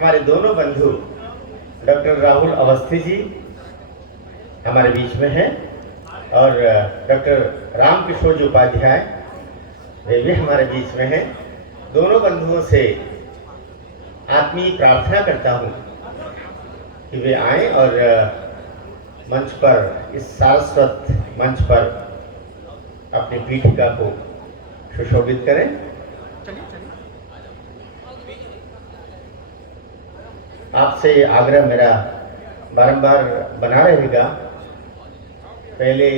हमारे दोनों बंधु डॉक्टर राहुल अवस्थी जी हमारे बीच में हैं और डॉक्टर रामकिशोर जी उपाध्याय वे भी हमारे बीच में हैं। दोनों बंधुओं से आत्मीय प्रार्थना करता हूँ कि वे आए और मंच पर, इस सारस्वत मंच पर अपनी पीठिका को सुशोभित करें। आपसे आग्रह मेरा बारंबार बना रहेगा। पहले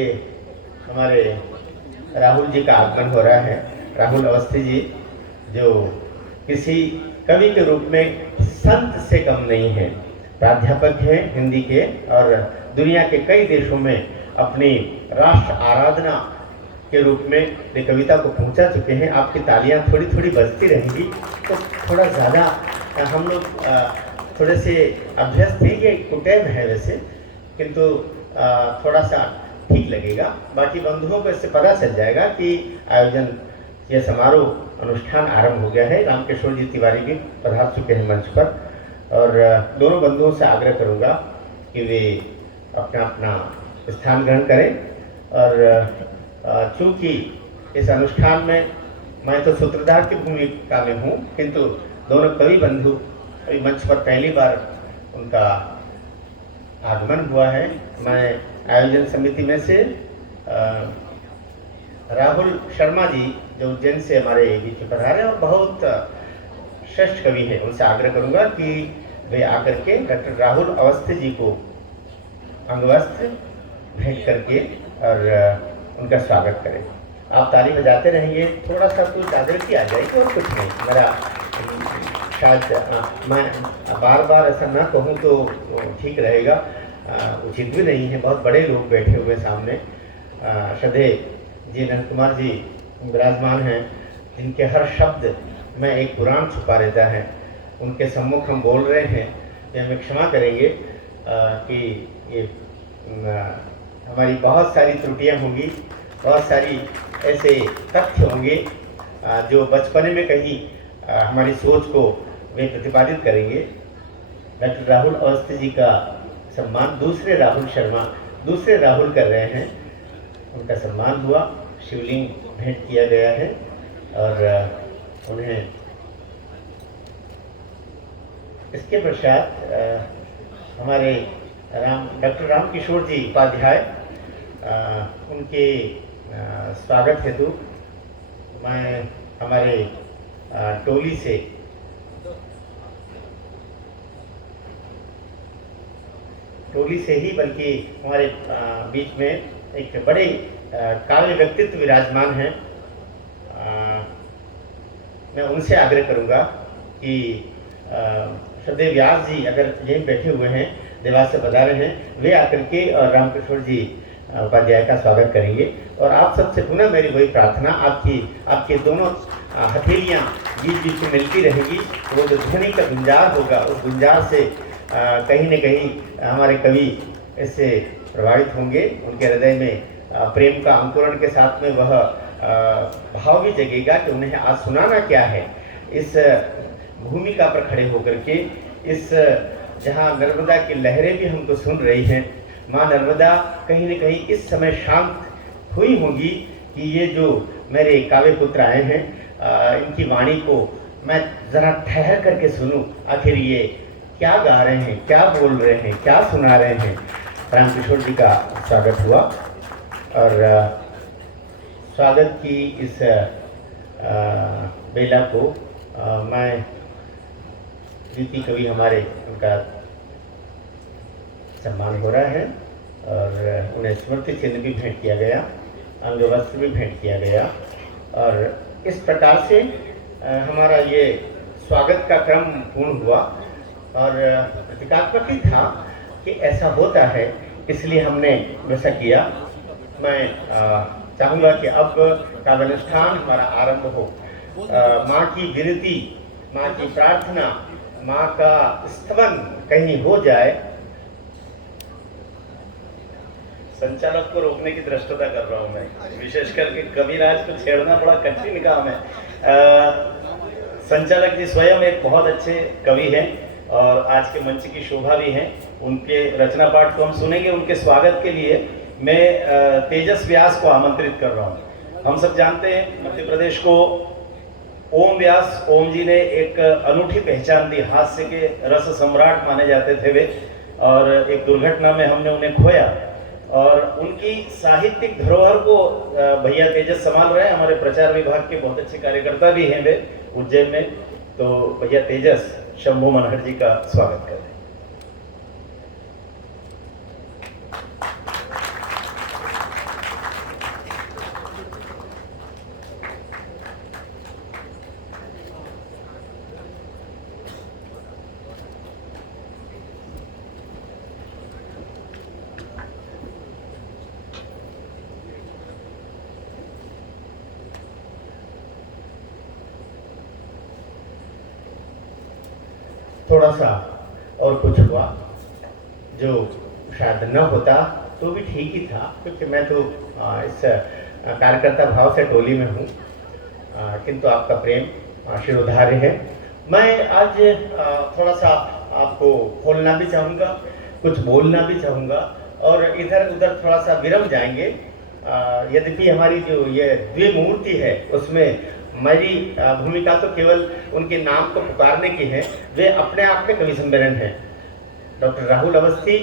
हमारे राहुल जी का आगमन हो रहा है। राहुल अवस्थी जी जो किसी कवि के रूप में संत से कम नहीं है, प्राध्यापक हैं हिंदी के और दुनिया के कई देशों में अपनी राष्ट्र आराधना के रूप में वे कविता को पहुंचा चुके हैं। आपकी तालियां थोड़ी थोड़ी बजती रहेंगी तो थोड़ा ज़्यादा हम लोग थोड़े से अभ्यस्त हैं। ये कुटैब है वैसे, किंतु थोड़ा सा ठीक लगेगा। बाकी बंधुओं को इससे पता चल जाएगा कि आयोजन, यह समारोह अनुष्ठान आरंभ हो गया है। रामकिशोर जी तिवारी भी पधार चुके हैं मंच पर और दोनों बंधुओं से आग्रह करूंगा कि वे अपना अपना स्थान ग्रहण करें। और चूंकि इस अनुष्ठान में मैं तो सूत्रधार की भूमिका में हूँ, किंतु दोनों कवि बंधु अभी मंच पर पहली बार उनका आगमन हुआ है। मैं आयोजन समिति में से राहुल शर्मा जी जो उज्जैन से हमारे बीच में पधारे और बहुत श्रेष्ठ कवि हैं, उनसे आग्रह करूंगा कि वे आकर के डॉक्टर राहुल अवस्थी जी को अंगवस्त्र भेंट करके और उनका स्वागत करें। आप ताली बजाते रहेंगे, थोड़ा सा कुछ जागृति आ जाएगी और कुछ नहीं। मेरा शायद मैं बार बार ऐसा ना कहूँ तो ठीक रहेगा, उचित भी नहीं है। बहुत बड़े लोग बैठे हुए सामने, श्रद्धेय जी नंद कुमार जी विराजमान हैं, जिनके हर शब्द में एक पुराण छुपा रहता है। उनके सम्मुख हम बोल रहे हैं, ये हमें क्षमा करेंगे कि ये हमारी बहुत सारी त्रुटियां होंगी, बहुत सारी ऐसे तथ्य होंगे जो बचपने में कहीं हमारी सोच को वे प्रतिपादित करेंगे। डॉक्टर राहुल अवस्थी जी का सम्मान दूसरे राहुल शर्मा, दूसरे राहुल कर रहे हैं, उनका सम्मान हुआ, शिवलिंग भेंट किया गया है और उन्हें इसके पश्चात हमारे डॉक्टर रामकिशोर जी उपाध्याय, उनके स्वागत हेतु मैं हमारे टोली से ही बल्कि हमारे बीच में एक बड़े काव्य व्यक्तित्व विराजमान हैं। मैं उनसे आग्रह करूंगा कि श्रद्धेय व्यास जी अगर यहीं बैठे हुए हैं, देवास से पधारे हैं, वे आकर के रामकिशोर जी उपाध्याय का स्वागत करेंगे। और आप सबसे पुनः मेरी वही प्रार्थना, आपकी दोनों हथेलियाँ बीच बीच में मिलती रहेगी। वो जो ध्वनि का गुंजार होगा, उस गुंजार से कहीं न कहीं हमारे कवि इससे प्रभावित होंगे। उनके हृदय में प्रेम का अंकुरण के साथ में वह भाव भी जगेगा कि उन्हें आज सुनाना क्या है। इस भूमिका पर खड़े होकर के, इस जहाँ नर्मदा की लहरें भी हमको सुन रही हैं, माँ नर्मदा कहीं न कहीं इस समय शांत हुई होंगी कि ये जो मेरे काव्य पुत्र आए हैं, इनकी वाणी को मैं ज़रा ठहर करके सुनूं, आखिर ये क्या गा रहे हैं, क्या बोल रहे हैं, क्या सुना रहे हैं। रामकिशोर जी का स्वागत हुआ और स्वागत की इस बेला को मैं रीति कवि हमारे, उनका सम्मान हो रहा है और उन्हें स्मृति चिन्ह भी भेंट किया गया, अंगवस्त्र भी भेंट किया गया। और इस प्रकार से हमारा ये स्वागत का क्रम पूर्ण हुआ और प्रतीकात्मक ही था कि ऐसा होता है, इसलिए हमने वैसा किया। मैं चाहूँगा कि अब काव्यानुष्ठान हमारा आरंभ हो। माँ की विनती, माँ की प्रार्थना, माँ का स्तवन कहीं हो जाए। संचालक को रोकने की दृष्टता कर रहा हूँ मैं, विशेष करके कविराज को छेड़ना बड़ा कठिन काम है। संचालक जी स्वयं एक बहुत अच्छे कवि हैं और आज के मंच की शोभा भी हैं। उनके रचना पाठ को हम सुनेंगे। उनके स्वागत के लिए मैं तेजस व्यास को आमंत्रित कर रहा हूँ। हम सब जानते हैं मध्य प्रदेश को ओम व्यास, ओम जी ने एक अनूठी पहचान दी। हास्य के रस सम्राट माने जाते थे वे, और एक दुर्घटना में हमने उन्हें खोया। और उनकी साहित्यिक धरोहर को भैया तेजस संभाल रहे हैं। हमारे प्रचार विभाग के बहुत अच्छे कार्यकर्ता भी हैं वे उज्जैन में। तो भैया तेजस शंभू मनहर जी का स्वागत करें। थोड़ा सा और कुछ हुआ जो शायद न होता तो भी ठीक ही था, क्योंकि मैं तो इस कार्यकर्ता भाव से टोली में हूँ, किंतु आपका प्रेम शिरोधार्य है। मैं आज थोड़ा सा आपको खोलना भी चाहूँगा, कुछ बोलना भी चाहूँगा, और इधर उधर थोड़ा सा विरम जाएंगे। यद्यपि हमारी जो ये द्विमूर्ति है उसमें मेरी भूमिका तो केवल उनके नाम को पुकारने की है। वे अपने आप में कवि सम्मेलन है। डॉक्टर राहुल अवस्थी,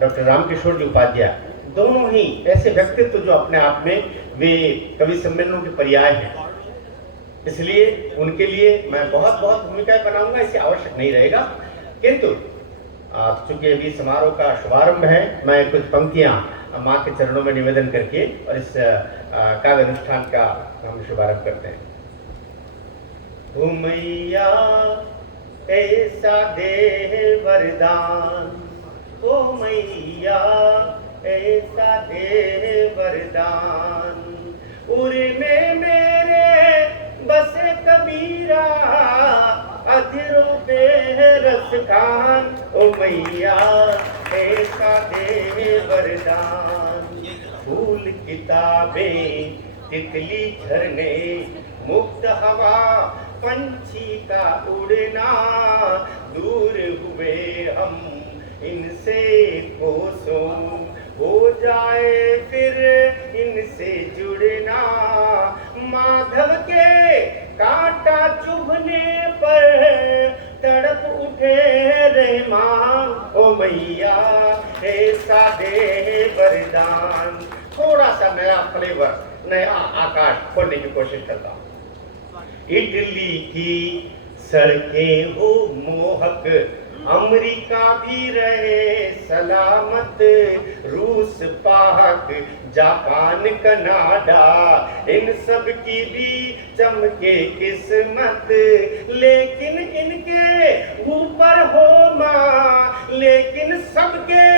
डॉक्टर रामकिशोर जी उपाध्याय, दोनों ही ऐसे व्यक्तित्व जो अपने आप में वे कवि सम्मेलनों के पर्याय हैं। इसलिए उनके लिए मैं बहुत बहुत भूमिकाएं बनाऊंगा, इससे आवश्यक नहीं रहेगा। किंतु चूंकि अभी समारोह का शुभारंभ है, मैं कुछ पंक्तियां माँ के चरणों में निवेदन करके और इस काव्य अनुष्ठान का हम शुभारंभ करते हैं। ओ मैया ऐसा दे वरदान, ओ मैया ऐसा दे वरदान, उरे में मेरे बसे कबीरा, अधरों पे रस खान, ओ मैया ऐसा दे वरदान। फूल किताबें, तितली झरने, मुक्त हवा, पंछी का उड़ना, दूर हुए हम इनसे कोसों, हो जाए फिर इनसे जुड़ना। माधव के कांटा चुभने पर तड़प उठे रहमान, ओ मैया ऐसा दे वरदान। थोड़ा सा नया फ्लेवर, नया आकाश खोलने की कोशिश करता हूँ। इटली की सड़कें हो मोहक, अमेरिका भी रहे सलामत, रूस, पाक, जापान, कनाडा, इन सब की भी चमके किस्मत, लेकिन इनके ऊपर हो माँ, लेकिन सबके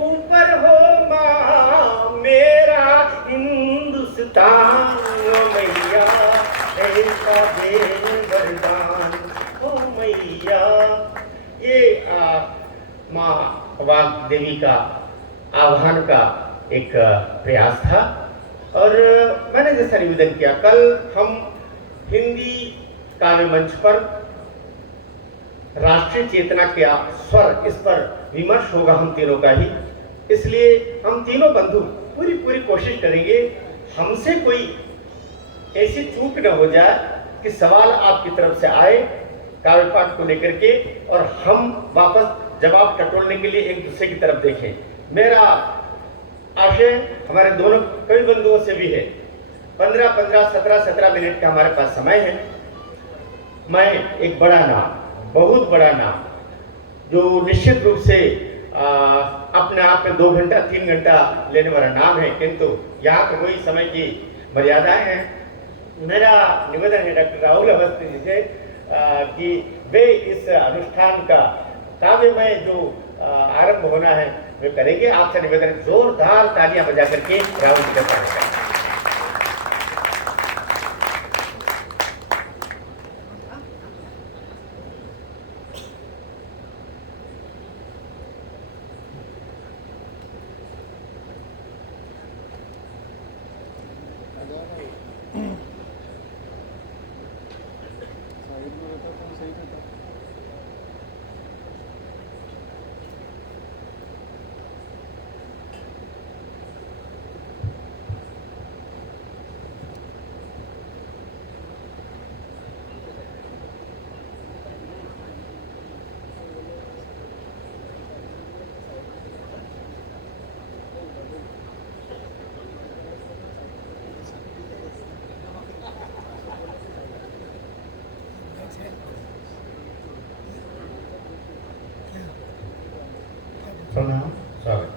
ऊपर हो माँ मेरा हिंदुस्तान। ओ मैया ऐसा दे वरदान, ओ मैया। ये माँ वाग देवी का आह्वान का एक प्रयास था, और मैंने जैसा निवेदन किया, कल हम हिंदी काव्य मंच पर राष्ट्रीय चेतना का स्वर, इस पर विमर्श होगा हम तीनों का ही। इसलिए हम तीनों बंधु पूरी कोशिश करेंगे हमसे कोई ऐसी चूक न हो जाए कि सवाल आपकी तरफ से आए काव्य पाठ को लेकर के, और हम वापस जवाब टटोलने के लिए एक दूसरे की तरफ देखें। मेरा आशय हमारे दोनों कवि बंधुओं से भी है। 15-15, 17-17 मिनट का हमारे पास समय है। मैं एक बड़ा नाम, बहुत बड़ा नाम, जो निश्चित रूप से अपने आप में 2 घंटा 3 घंटा लेने वाला नाम है, किंतु यहाँ तो वही समय की मर्यादाएं हैं। मेरा निवेदन है डॉक्टर राहुल अवस्थी जी से कि वे इस अनुष्ठान का काव्य में जो आरंभ होना है वे करेंगे। आपसे निवेदन, जोरदार तालियां बजा करके राहुल जी का स्वागत करें। प्रणाम। स्वागत।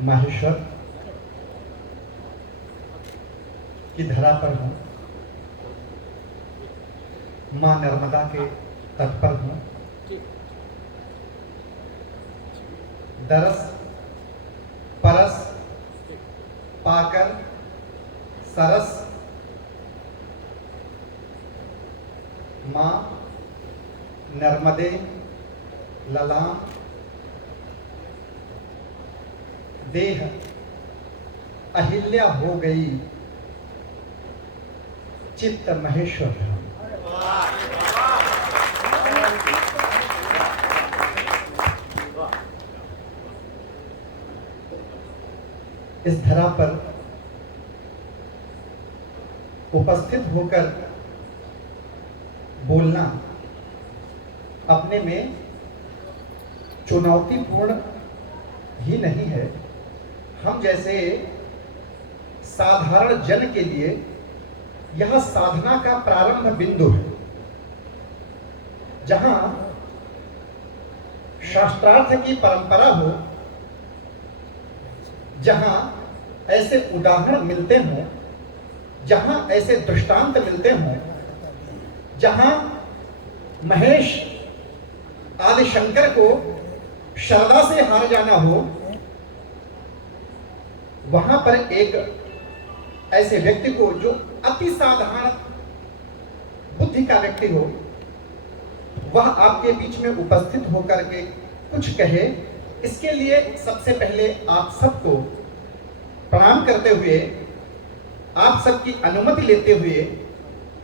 माहेश्वर की धरा पर हूँ, मां नर्मदा के तट पर हूँ। दरस परस पाकर सरस मां नर्मदे ललाम देह अहिल्या हो गई चित्त महेश्वर धाम। इस धरा पर उपस्थित होकर बोलना अपने में चुनौतीपूर्ण ही नहीं है। हम जैसे साधारण जन के लिए यह साधना का प्रारंभ बिंदु है, जहां शास्त्रार्थ की परंपरा हो, जहां ऐसे उदाहरण मिलते हों, जहां ऐसे दृष्टांत मिलते हों, जहां महेश आदि शंकर को श्रद्धा से हार जाना हो, वहां पर एक ऐसे व्यक्ति को जो अति साधारण बुद्धि का व्यक्ति हो, वह आपके बीच में उपस्थित होकर के कुछ कहे, इसके लिए सबसे पहले आप सबको प्रणाम करते हुए, आप सबकी अनुमति लेते हुए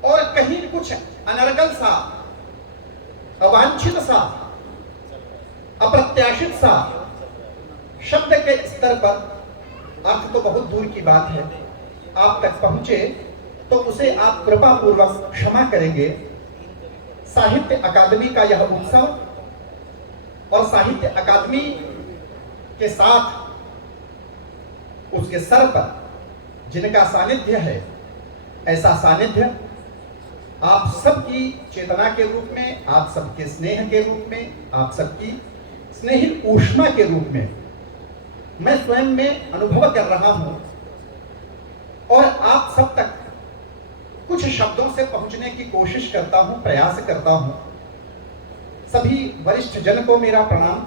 और कहीं कुछ अनर्गल सा, अवांछित सा, अप्रत्याशित सा शब्द के स्तर पर, अर्थ तो बहुत दूर की बात है, आप तक पहुंचे तो उसे आप कृपा पूर्वक क्षमा करेंगे। साहित्य अकादमी का यह उत्सव और साहित्य अकादमी के साथ उसके सर पर जिनका सानिध्य है, ऐसा सानिध्य आप सबकी चेतना के रूप में, आप सबके स्नेह के रूप में, आप सबकी स्नेहित ऊष्मा के रूप में मैं स्वयं में अनुभव कर रहा हूं और आप सब तक कुछ शब्दों से पहुंचने की कोशिश करता हूं, प्रयास करता हूं। सभी वरिष्ठ जन को मेरा प्रणाम।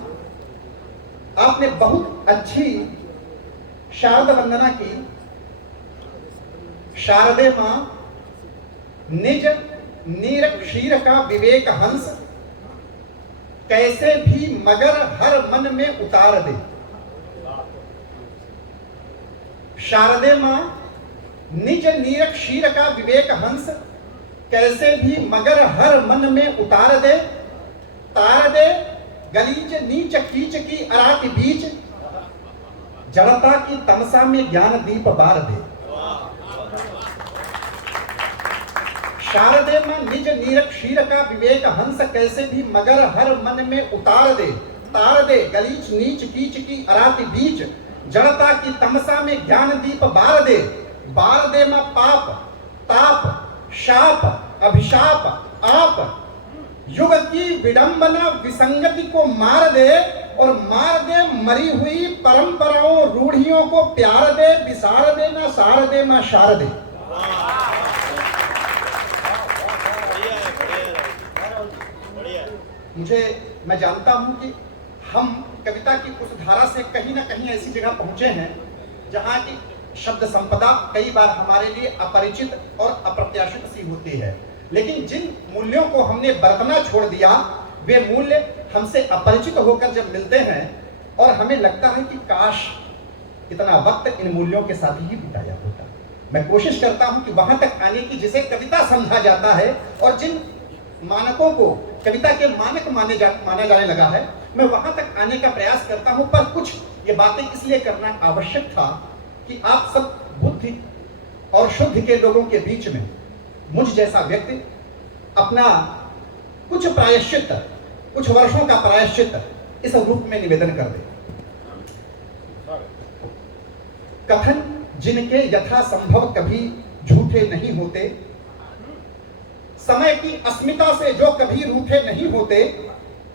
आपने बहुत अच्छी शारद वंदना की। शारदे मां निज नीर क्षीर का विवेक हंस, कैसे भी मगर हर मन में उतार दे। शारदे मां निज नीर क्षीर का विवेक हंस, कैसे भी मगर हर मन में उतार दे। तार दे गलीच नीच कीच की अराति बीच, जड़ता की तमसा में ज्ञान दीप बार दे। शारदे मां निज नीर क्षीर का विवेक हंस, कैसे भी मगर हर मन में उतार दे। तार दे गलीच नीच कीच की अराति बीच, जड़ता की तमसा में ज्ञान दीप बार दे। बार दे मां पाप ताप शाप अभिशाप आप, युग की विडंबना विसंगति को मार दे और मार दे मरी हुई परंपराओं रूढ़ियों को प्यार दे। विसार दे ना सार दे मां शार दे। मैं जानता हूं कि हम कविता की उस धारा से कहीं ना कहीं ऐसी जगह पहुंचे हैं जहां की शब्द संपदा कई बार हमारे लिए अपरिचित और अप्रत्याशित सी होती है, लेकिन जिन मूल्यों को हमने बरतना छोड़ दिया, वे मूल्य हमसे अपरिचित होकर जब मिलते हैं और हमें लगता है कि काश इतना वक्त इन मूल्यों के साथ ही बिताया होता। मैं कोशिश करता हूं कि वहां तक आने की जिसे कविता समझा जाता है और जिन मानकों को कविता के मानक माना जाने लगा है, मैं वहां तक आने का प्रयास करता हूं। पर कुछ ये बातें इसलिए करना आवश्यक था कि आप सब बुद्धि और शुद्धि के लोगों के बीच में मुझ जैसा व्यक्ति अपना कुछ प्रायश्चित, कुछ वर्षों का प्रायश्चित इस रूप में निवेदन कर दे। कथन जिनके यथा संभव कभी झूठे नहीं होते, समय की अस्मिता से जो कभी रूठे नहीं होते,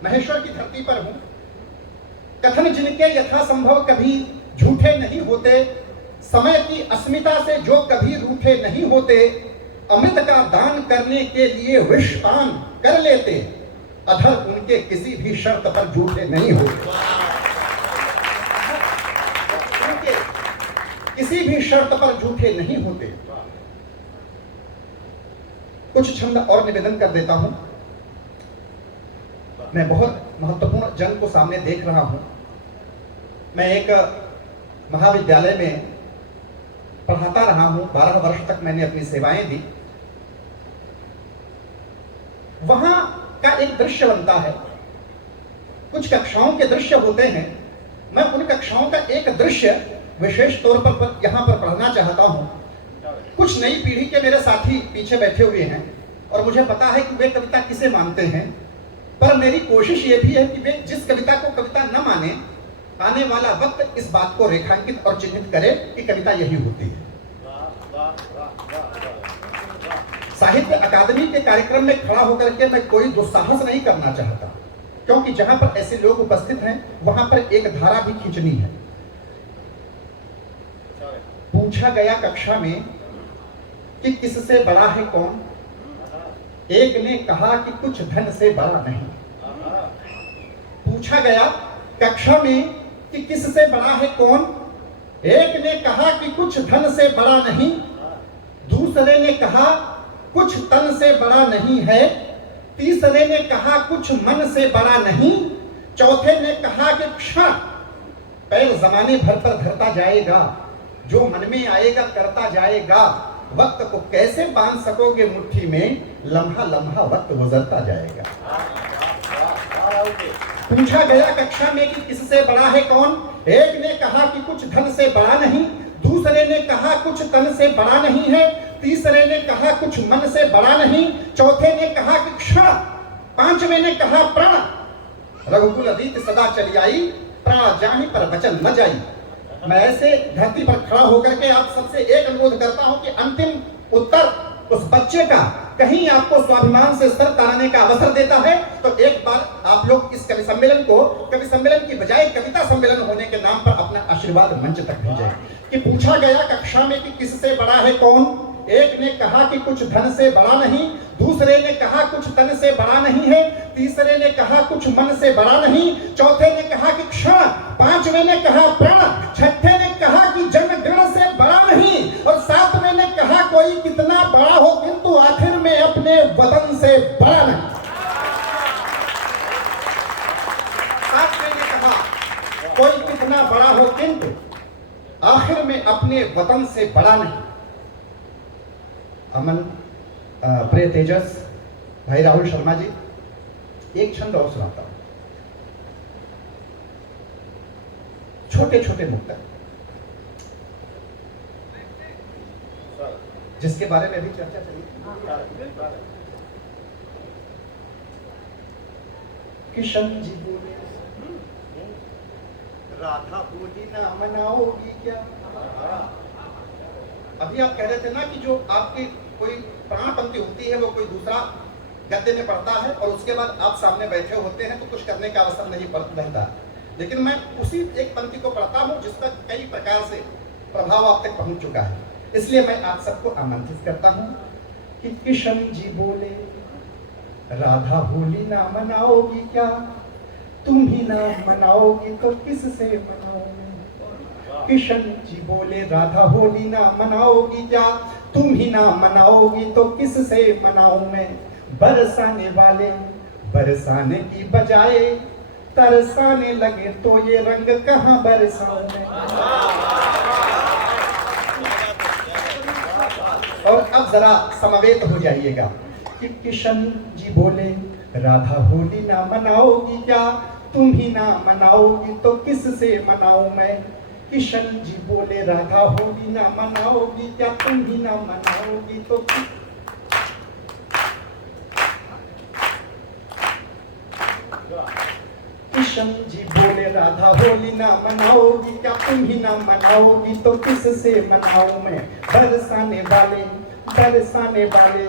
महेश्वर की धरती पर हूं, कथन जिनके यथासंभव कभी झूठे नहीं होते, समय की अस्मिता से जो कभी रूठे नहीं होते, अमृत का दान करने के लिए विषपान कर लेते, अधर उनके किसी भी शर्त पर झूठे नहीं होते, उनके किसी भी शर्त पर झूठे नहीं होते। कुछ छंद और निवेदन कर देता हूं। मैं बहुत महत्वपूर्ण जंग को सामने देख रहा हूं। मैं एक महाविद्यालय में पढ़ाता रहा हूं, 12 वर्ष तक मैंने अपनी सेवाएं दी। वहां का एक दृश्य बनता है, कुछ कक्षाओं के दृश्य होते हैं। मैं उन कक्षाओं का एक दृश्य विशेष तौर पर यहां पर पढ़ना चाहता हूं। कुछ नई पीढ़ी के मेरे साथी पीछे बैठे हुए हैं और मुझे पता है कि वे कविता किसे मानते हैं, पर मेरी कोशिश ये भी है कि वे जिस कविता को कविता न माने, आने वाला वक्त इस बात को रेखांकित और चिन्हित करे कि कविता यही होती है। साहित्य अकादमी के कार्यक्रम में खड़ा होकर के मैं कोई दुस्साहस नहीं करना चाहता, क्योंकि जहां पर ऐसे लोग उपस्थित हैं वहां पर एक धारा भी खींचनी है। पूछा गया कक्षा में कि किससे बड़ा है कौन, एक ने कहा कि कुछ धन से बड़ा नहीं। पूछा गया कक्षा में कि किससे बड़ा है कौन, एक ने कहा कि कुछ धन से बड़ा नहीं, दूसरे ने कहा कुछ तन से बड़ा नहीं है, तीसरे ने कहा कुछ मन से बड़ा नहीं, चौथे ने कहा कि क्षण पैर जमाने भर पर धरता जाएगा, जो मन में आएगा करता जाएगा, वक्त को कैसे बांध सकोगे मुट्ठी में, लम्हा लम्हा वक्त गुजरता जाएगा। पूछा गया कक्षा में कि किससे बड़ा है कौन, एक ने कहा कि कुछ धन से बड़ा नहीं, दूसरे ने कहा कुछ तन से बड़ा नहीं है, तीसरे ने कहा कुछ मन से बड़ा नहीं, चौथे ने कहा कि क्षण, पांचवें ने कहा प्राण, रघुकुल अदीत सदा चली आई, प्राण जाहि पर वचन न जाई। मैं ऐसे धरती पर खड़ा होकर के आप सबसे एक अनुरोध करता हूं कि अंतिम उत्तर उस बच्चे का कहीं आपको स्वाभिमान से सर तारने का अवसर देता है तो एक बार आप लोग इस कवि सम्मेलन को कवि सम्मेलन की बजाय कविता सम्मेलन होने के नाम पर अपना आशीर्वाद मंच तक भेजें। कि पूछा गया कक्षा में कि किससे बड़ा है कौन, एक ने कहा कि कुछ धन से बड़ा नहीं, दूसरे ने कहा कुछ तन से बड़ा नहीं है, तीसरे ने कहा कुछ मन से बड़ा नहीं, चौथे ने कहा कि क्षण, पांचवें ने कहा प्राण, छठे ने कहा कि जनगण से बड़ा नहीं, और सातवें ने कहा कोई कितना बड़ा हो किंतु आखिर में अपने वतन से बड़ा नहीं। सातवें ने कहा कोई कितना बड़ा हो किंतु आखिर में अपने वतन से बड़ा नहीं। अमन प्रिय तेजस भाई राहुल शर्मा जी, एक छंद और सुनाता हूं, छोटे छोटे मुक्तक, जिसके बारे में भी चर्चा चली। किशन जी बोले राधा होली ना मनाओगी क्या। अभी आप कह रहे थे ना कि जो आपकी कोई प्राण पंक्ति होती है वो कोई दूसरा गद्य में पढ़ता है और उसके बाद आप सामने बैठे होते हैं तो कुछ करने का अवसर नहीं रहता, लेकिन मैं उसी एक पंक्ति को पढ़ता हूं जिसका कई प्रकार से प्रभाव आप तक पहुंच चुका है, इसलिए मैं आप सबको आमंत्रित करता हूं कि किशन जी बोले राधा होली ना मनाओगी क्या, तुम ही ना मनाओगी तो किससे मनाओगे। किशन जी बोले राधा होली ना मनाओगी क्या, तुम ही ना मनाओगी तो किससे मनाऊं मैं। बरसाने वाले बरसाने की बजाय तरसाने लगे तो ये रंग कहां बरसाऊं मैं। और अब जरा समवेत हो जाइएगा कि किशन जी बोले राधा होली ना मनाओगी क्या, तुम ही ना मनाओगी तो किससे मनाऊं मैं। किशन जी बोले राधा होली ना मनाओगी क्या, तुम ही ना मनाओगी तो किशन जी बोले राधा होली ना मनाओगी क्या, तुम ही ना मनाओगी तो किससे मनाऊं मैं। बरसाने वाले बरसाने वाले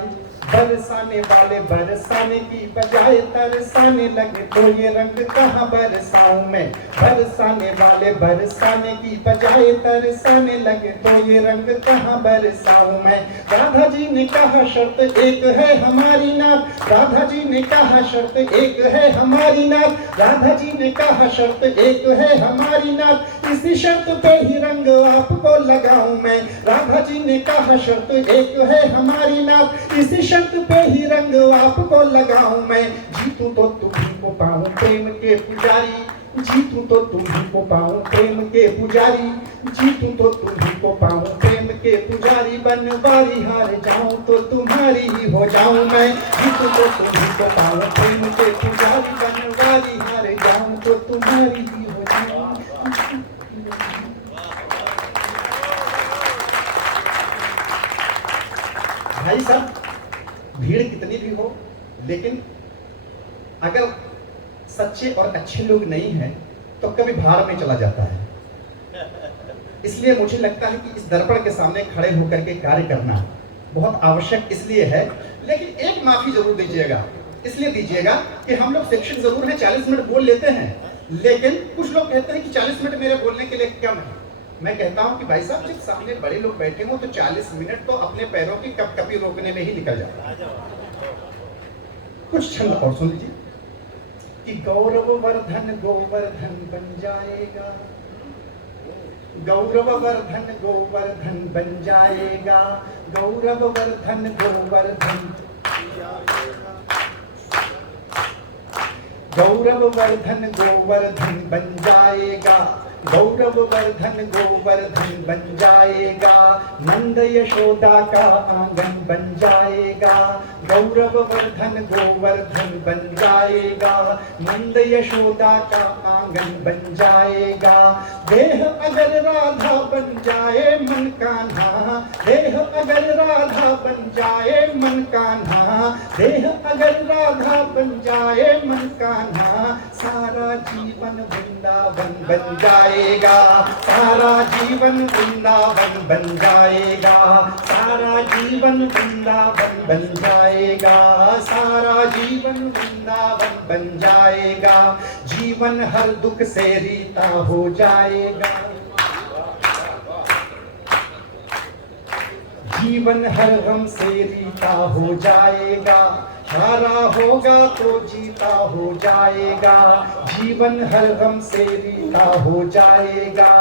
बरसाने वाले बरसाने की बजाय तरसाने लगे, तो ये रंग कहाँ बरसाऊं मैं। बरसाने वाले बरसाने की बजाय तरसाने लगे, तो ये रंग कहाँ बरसाऊं मैं। राधा जी ने कहा शर्त एक है हमारी नात, राधा जी ने कहा शर्त एक है हमारी नात, राधा जी ने कहा शर्त एक है हमारी नात, इसी शर्त पे ही रंग आपको लगाऊं मैं। राधा जी ने कहा शर्त एक है हमारी नात, इसी शर्त पे ही रंग आपको लगाऊं मैं। जीतूं तो तुम्ही को पाऊं प्रेम के पुजारी, जीतूं तो तुम्ही को पाऊं प्रेम के पुजारी, जीतूं तो तुम्ही को पाऊं प्रेम के पुजारी, बनवारी हार जाऊं तो तुम्हारी ही हो जाऊं मैं। जीतूं तो तुम्ही को पाऊं प्रेम के पुजारी, बनवारी हार जाऊं तो तुम्हारी ही हो जाऊं। भाई साहब, भीड़ कितनी भी हो, लेकिन अगर सच्चे और अच्छे लोग नहीं हैं तो कभी भाड़ में चला जाता है। इसलिए मुझे लगता है कि इस दर्पण के सामने खड़े होकर के कार्य करना बहुत आवश्यक इसलिए है। लेकिन एक माफी जरूर दीजिएगा, इसलिए दीजिएगा कि हम लोग शिक्षक जरूर हैं, 40 मिनट बोल लेते हैं, लेकिन कुछ लोग कहते हैं कि 40 मिनट मेरे बोलने के लिए कम है। मैं कहता हूं कि भाई साहब, जब सामने बड़े लोग बैठे हों तो 40 मिनट तो अपने पैरों की कपकपी रोकने में ही निकल जाता है। कुछ छंद और सुन लीजिए कि गौरववर्धन गोवर्धन बन जाएगा, गौरववर्धन गोवर्धन बन जाएगा, गौरववर्धन गोवर्धन, गौरववर्धन गोवर्धन बन जाएगा, गौरववर्धन गोवर्धन बन जाएगा, नंद यशोदा का आंगन बन जाएगा, गौरववर्धन गोवर्धन बन जाएगा, नंद यशोदा का आंगन बन जाएगा। देह अगर राधा बन जाए मन कान्हा, देह अगर राधा बन जाए मन कान्हा, देह अगर राधा बन जाए मन कान्हा, सारा जीवन वृंदावन बन जाएगा, सारा जीवन वृंदावन बन जाएगा, सारा जीवन वृंदावन बन जाएगा, सारा जीवन वृंदावन बन जाएगा, जीवन हर दुख से रीता हो जाएगा, जीवन हर गम से रीता हो जाएगा, हारा होगा तो जीता हो जाएगा, जीवन हर गम से रीता हो जाएगा,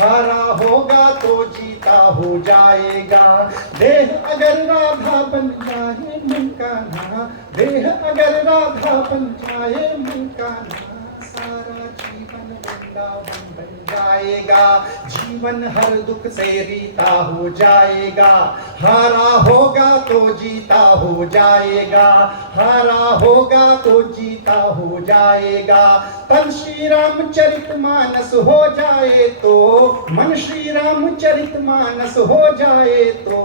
हारा होगा तो जीता हो जाएगा। देह अगर राधा बन जाए मन कान्हा, देह अगर राधा बन जाए मन कान्हा, सारा जीवन वृंदावन बन जाएगा, जीवन हर दुख से रीता हो जाएगा, हारा होगा तो जीता हो जाएगा, हारा होगा तो जीता हो जाएगा। तन श्री रामचरितमानस हो जाए तो, मन श्री रामचरितमानस हो जाए तो,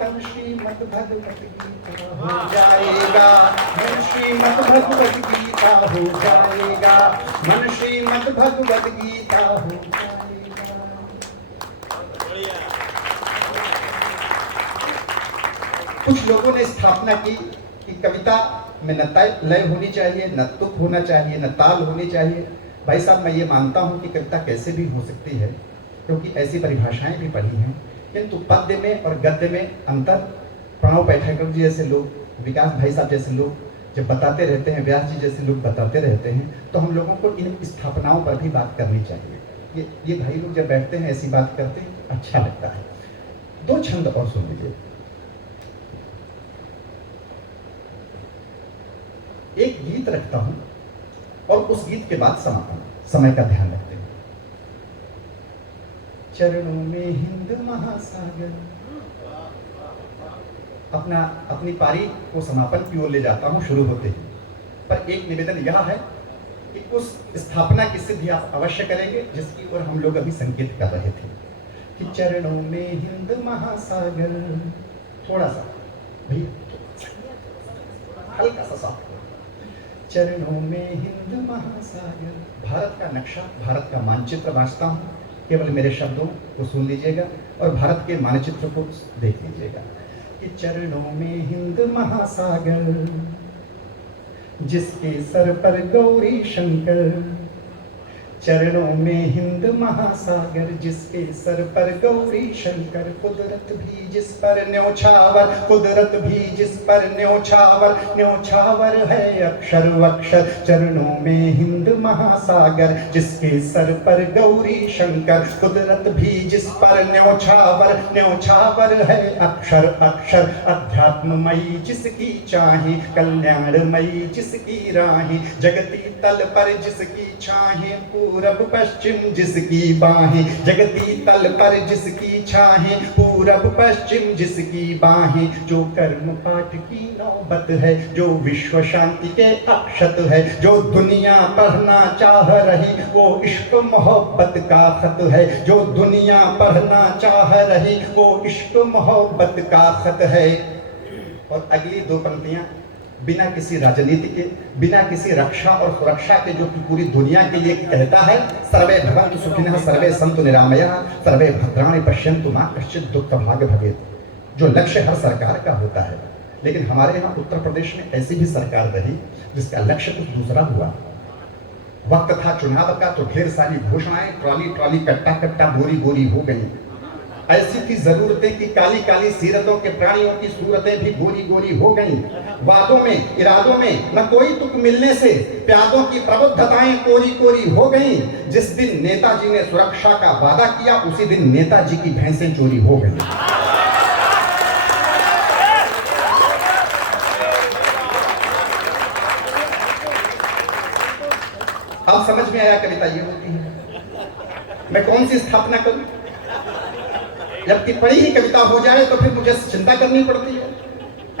तन श्रीमद् भगवत गीता हो जाएगा, मन श्रीमद् भगवत गीता हो जाएगा, मन श्रीमद् भगवत गीता हो जाएगा। कुछ लोगों ने स्थापना की कि कविता में न लय होनी चाहिए, न तुक होना चाहिए, न ताल होनी चाहिए। भाई साहब, मैं ये मानता हूँ कि कविता कैसे भी हो सकती है, क्योंकि ऐसी परिभाषाएं भी पढ़ी हैं, किंतु पद्य में और गद्य में अंतर प्रणव पैठाकर जी जैसे लोग, विकास भाई साहब जैसे लोग जब बताते रहते हैं, व्यास जी जैसे लोग बताते रहते हैं, तो हम लोगों को इन स्थापनाओं पर भी बात करनी चाहिए। ये भाई लोग जब बैठते हैं ऐसी बात करते हैं, अच्छा लगता है। दो छंद और सुन लीजिए। एक गीत रखता हूं और उस गीत के बाद समापन, समय का ध्यान रखते हैं। चरणों में हिंद महासागर, अपनी पारी को समापन की ओर ले जाता हूं शुरू होते ही, पर एक निवेदन यह है कि उस स्थापना की सिद्धि आप अवश्य करेंगे जिसकी ओर हम लोग अभी संकेत कर रहे थे कि चरणों में हिंद महासागर। थोड़ा सा भैया, हल्का सा साफ, चरणों में हिंद महासागर। भारत का नक्शा, भारत का मानचित्र वांचता हूँ, केवल मेरे शब्दों को सुन लीजिएगा और भारत के मानचित्र को देख लीजिएगा कि चरणों में हिंद महासागर, जिसके सर पर गौरी शंकर। चरणों में हिंद महासागर, जिसके सर पर गौरी शंकर। कुदरत भी जिस पर न्योछावर, कुदरत भी जिस पर न्योछावर, न्योछावर है अक्षर वक्षर। चरणों में हिंद महासागर, जिसके सर पर गौरी शंकर। कुदरत भी जिस पर न्योछावर, न्योछावर है अक्षर अक्षर। अध्यात्ममयी जिसकी चाहे, कल्याणमयी जिसकी राहें। जगती तल पर जिसकी छाहें, पूरब पश्चिम जिसकी बाहें। जगती तल पर जिसकी छाहें, पूरब पश्चिम जिसकी बाहें। जो कर्म पाठ की नौबत है, जो विश्व शांति के अक्षत है। जो दुनिया पढ़ना चाह रही, वो इश्क मोहब्बत का खत है। जो दुनिया पढ़ना चाह रही, वो इश्क मोहब्बत का खत है। और अगली दो पंक्तियां बिना किसी राजनीति के, बिना किसी रक्षा और सुरक्षा के, जो कि पूरी दुनिया के लिए कहता है, सर्वे भवन्तु सुखिनः, सर्वे सन्तु निरामयाः, सर्वे भद्राणि पश्यन्तु मा कश्चित् दुःखं भाग् भवेत्। जो लक्ष्य हर सरकार का होता है, लेकिन हमारे यहाँ उत्तर प्रदेश में ऐसी भी सरकार रही जिसका लक्ष्य कुछ दूसरा हुआ। वक्त था चुनाव का तो ढेर सारी घोषणाएं ट्रॉली ट्रॉली कट्टा कट्टा बोरी बोरी हो गई। ऐसी थी जरूरतें कि काली काली सीरतों के प्राणियों की सूरतें भी गोरी गोरी हो गईं। वादों में इरादों में न कोई तुक मिलने से प्यादों की प्रबुद्धताएं कोरी कोरी हो गईं। जिस दिन नेताजी ने सुरक्षा का वादा किया, उसी दिन नेताजी की भैंसें चोरी हो गईं। अब समझ में आया कविता ये होती है। मैं कौन सी स्थापना करूं? जब टिप्पणी ही कविता हो जाए तो फिर मुझे चिंता करनी पड़ती है।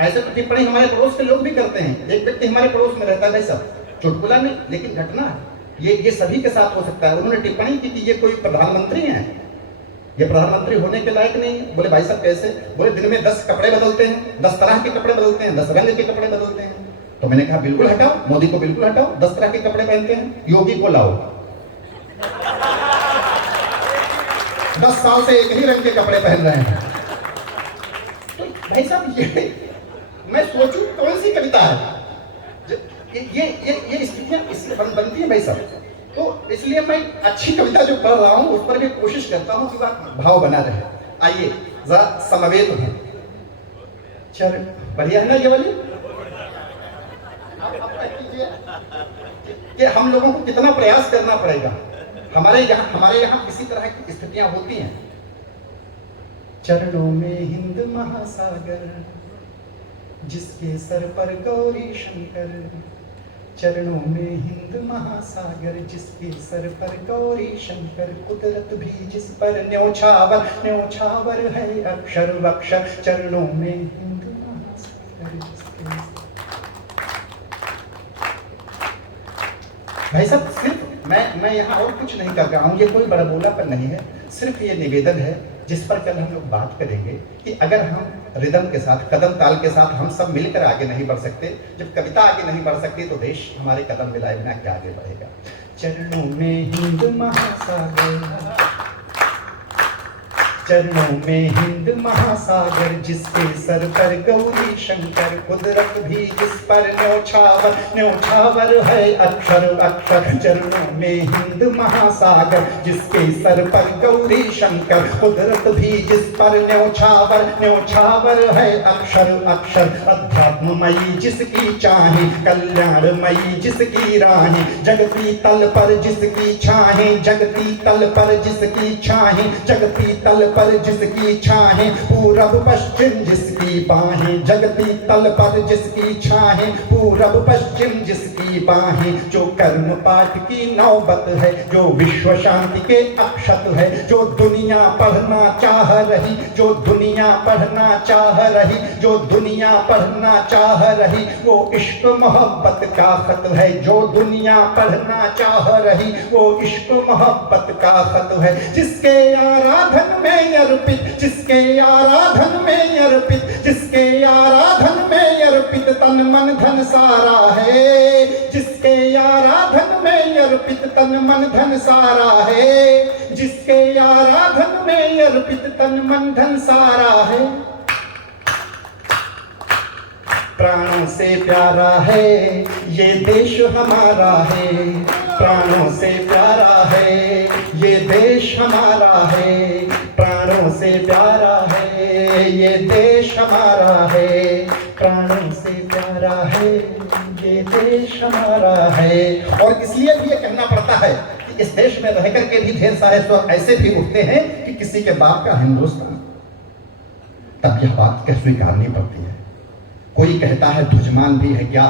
ऐसे तो टिप्पणी हमारे पड़ोस के लोग भी करते हैं। एक व्यक्ति हमारे पड़ोस में रहता है, सब चुटकुला नहीं, लेकिन घटना है। ये सभी के साथ हो सकता है। उन्होंने टिप्पणी की कि ये कोई प्रधानमंत्री है, ये प्रधानमंत्री होने के लायक नहीं है। बोले भाई साहब कैसे? बोले दिन में 10 कपड़े बदलते हैं, 10 तरह के कपड़े बदलते हैं, 10 रंग के कपड़े बदलते हैं। तो मैंने कहा बिल्कुल हटाओ, मोदी को बिल्कुल हटाओ, 10 तरह के कपड़े पहनते हैं। योगी को लाओ, 10 साल से एक ही रंग के कपड़े पहन रहे हैं। तो भाई साहब ये मैं सोचूं कौन सी कविता है? ये स्थितियां इससे बनती है भाई साहब। तो इसलिए मैं अच्छी कविता जो कर रहा हूं उस पर भी कोशिश करता हूं कि वह भाव बना रहे। आइए जरा समवेत हो। चल बढ़िया है ना ये वाली? कि हम लोगों को कितना प्रयास करना पड़ेगा। हमारे यहाँ किसी तरह की स्थितियां होती हैं। चरणों में हिंद महासागर, जिसके सर पर गौरी शंकर। चरणों में हिंद महासागर, जिसके सर पर गौरी शंकर। कुदरत भी जिस पर न्योछावर, न्योछावर है अक्षर वक्षर। चरणों में हिंद महासागर, जिसके भाई साहब सिर्फ मैं यहाँ और कुछ नहीं कर रहा हूँ। ये कोई बड़बोलापन नहीं है, सिर्फ ये निवेदन है जिस पर कल हम लोग बात करेंगे कि अगर हम रिदम के साथ, कदम ताल के साथ हम सब मिलकर आगे नहीं बढ़ सकते, जब कविता आगे नहीं बढ़ सकती तो देश हमारे कदम मिलाए बिना क्या आगे बढ़ेगा। चरणों में हिंद महासागर, चरणों में हिंद महासागर, जिसके सर पर गौरी शंकर। कुदरत भी जिस पर न्योछावर, न्योछावर है अक्षर अक्षर। चरणों में हिंद महासागर, जिसके सर पर गौरी शंकर। कुदरत भी जिस पर न्योछावर, न्योछावर है अक्षर अक्षर। अध्यात्ममयी जिसकी चाहे, कल्याणमयी जिसकी राहें। जगती तल पर जिसकी छाहें, जगती तल पर जिसकी छाहें। जगती तल पर जिसकी छाहें, पूरब पश्चिम जिसकी बाहें। जगती तल पर जिसकी छाहें, पूरब पश्चिम जिसकी बाहें। जो कर्म पाठ की नौबत है, जो विश्व शांति के अक्षत है। जो दुनिया पढ़ना चाह रही, जो दुनिया पढ़ना चाह रही, जो दुनिया पढ़ना चाह रही, वो इश्क मोहब्बत का खत है। जो दुनिया पढ़ना चाह रही, वो इश्क मोहब्बत का खत है। जिसके आराधन में अर्पित, जिसके आराधन में अर्पित, जिसके आराधन में अर्पित तन मन धन सारा है। जिसके आराधन में अर्पित तन मन धन सारा है। जिसके आराधन में अर्पित तन मन धन सारा है। प्राणों से प्यारा है ये देश हमारा है, प्राणों से प्यारा है ये देश हमारा है, प्राणों से प्यारा है ये देश हमारा है, प्राणों से प्यारा है ये देश हमारा है। और इसलिए भी ये कहना पड़ता है कि इस देश में रह करके भी ढेर सारे स्वर ऐसे भी उठते हैं कि किसी के बाप का हिंदुस्तान, तब यह बात क्या स्वीकारनी पड़ती है। कोई कहता है ध्वजमान भी है क्या,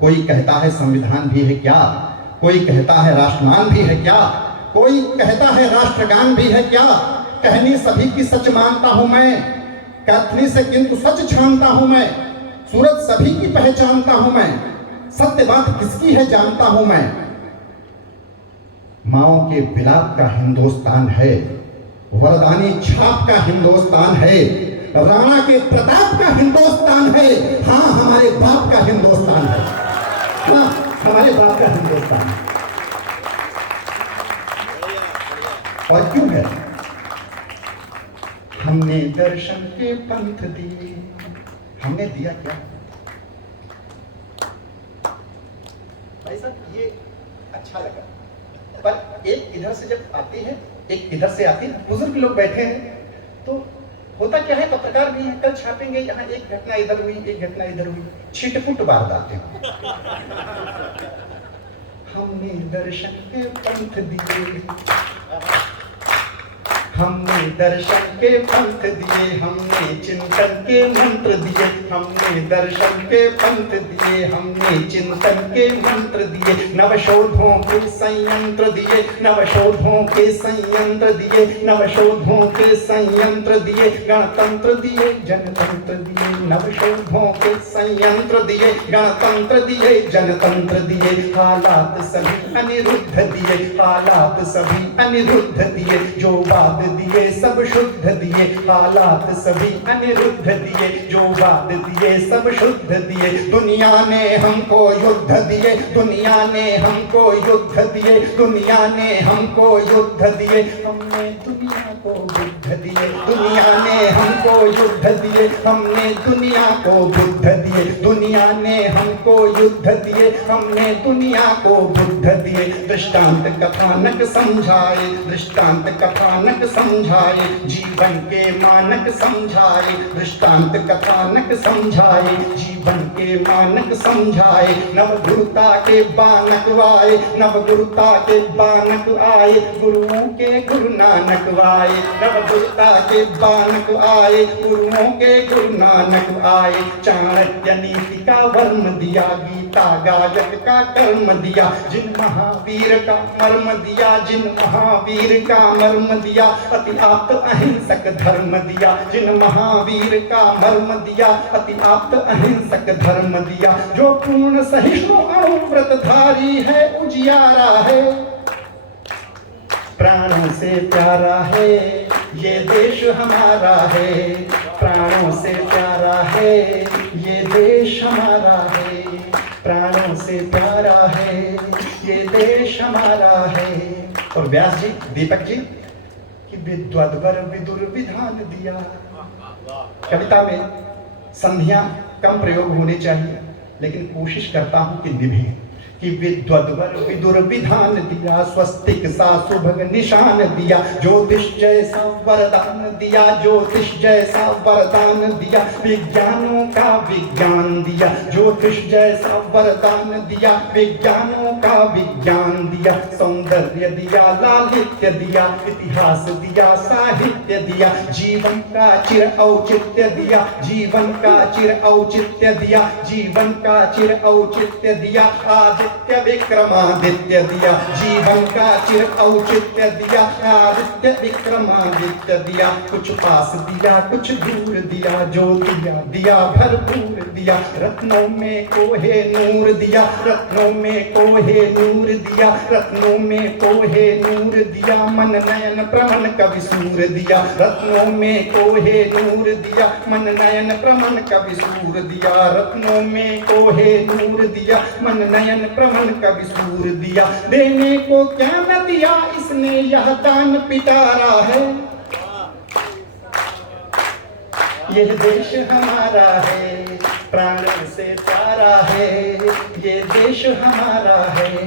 कोई कहता है संविधान भी है क्या, कोई कहता है राष्ट्रमान भी है क्या, कोई कहता है राष्ट्रगान भी है क्या। कहनी सभी की सच मानता हूं मैं, कथनी से किंतु सच छानता हूं मैं, सूरत सभी की पहचानता हूं मैं, सत्य बात किसकी है जानता हूं मैं। माओ के विलाप का हिंदुस्तान है, वरदानी छाप का हिंदुस्तान है, राणा के प्रताप का हिंदुस्तान है, हाँ हमारे बाप का हिंदुस्तान है, हाँ हमारे बाप का हिंदुस्तान है। और क्यों है? हमने दर्शन के पंथ दिए, हमने दिया क्या भाई साहब? ये अच्छा लगा, पर एक इधर से जब आती है, एक इधर से आती है, बुजुर्ग लोग बैठे हैं, तो होता क्या है, पत्रकार भी हैं, कल छापेंगे यहाँ एक घटना इधर हुई, एक घटना इधर हुई, छिटपुट वारदातें। हमने दर्शन के पंथ दिए, हमने दर्शन के पंथ दिए, हमने चिंतन के मंत्र दिए, हमने दर्शन के पंथ दिए, हमने चिंतन के मंत्र दिए, नवशोधों के संयंत्र दिए, नवशोधों के संयंत्र दिए, नवशोधों के संयंत्र दिए, गणतंत्र दिए, जनतंत्र दिए, नवशोधों के संयंत्र दिए, गणतंत्र दिए, जनतंत्र दिए, हालात सभी अनिरुद्ध दिए, हालात सभी अनिरुद्ध दिए, जो बात दिए सब शुद्ध दिए, हालात सभी अनिरुद्ध दिए, जो बात दिए सब शुद्ध दिए। दुनिया ने हमको युद्ध दिए, दुनिया ने हमको युद्ध दिए, दुनिया ने हमको युद्ध दिए, हमने दुनिया को बुद्ध दिए, दुनिया ने हमको युद्ध दिए, हमने दुनिया को बुद्ध दिए, दुनिया ने हमको युद्ध दिए, हमने दुनिया को बुद्ध दिए। दृष्टांत कथानक समझाए, दृष्टांत कथानक समझाए, जीवन के मानक समझाए, दृष्टांत कथानक समझाए, जीवन के मानक समझाए, नवगुरुता के बानक आए, नवगुरुता के बानक आए, गुरुओं के गुरु नानक आए, नवगुरुता के बानक आए, गुरुओं के गुरु नानक आए। चाणक्य नीति का वर्म दिया, गीता गायक का कर्म दिया, जिन महावीर का मर्म दिया, जिन महावीर का मर्म दिया, अति आप्त अहिंसक धर्म दिया, जिन महावीर का मर्म दिया, अति आप्त अहिंसक धर्म दिया। जो पूर्ण सहिष्णु अणुव्रतधारी है, उजियारा है, प्राणों से प्यारा है ये देश हमारा है, प्राणों से प्यारा है ये देश हमारा है, प्राणों से प्यारा है ये देश हमारा है। और व्यास जी, दीपक जी, कि विद्वद्वर विदुर विधान दिया। कविता में संधियां कम प्रयोग होने चाहिए, लेकिन कोशिश करता हूं कि निभे। कि विद्वद्वर विदुर विधान दिया, स्वस्तिक सा सुभग निशान दिया, ज्योतिष जैसा वरदान दिया, ज्योतिष जैसा वरदान दिया, विज्ञानों का विज्ञान दिया, ज्योतिष जैसा वरदान दिया, विज्ञानों का विज्ञान दिया, सौंदर्य दिया, लालित्य दिया, इतिहास दिया, साहित्य दिया, जीवन का चिर औचित्य दिया, जीवन का चिर औचित्य दिया, जीवन का चिर औचित्य दिया, आदित्य विक्रमादित्य दिया, जीवन का चिर औचित्य दिया, आदित्य विक्रमादित्य दिया, कुछ पास दिया कुछ दूर दिया, जो दिया दिया भरपूर दिया, रत्नों में कोहे नूर दिया, रत्नों में कोहे नूर दिया, रत्नों में कोहे नूर दिया, मन नयन प्रमन कवि सूर दिया, रत्नों में कोहे नूर दिया, मन नयन प्रमन कवि सूर दिया, रत्नों में कोहे नूर दिया, मन नयन प्रमन कवि सूर दिया। देने को क्या न दिया इसने, यह दान पिटारा है, यह देश हमारा है, प्राण से प्यारा है, ये देश हमारा है।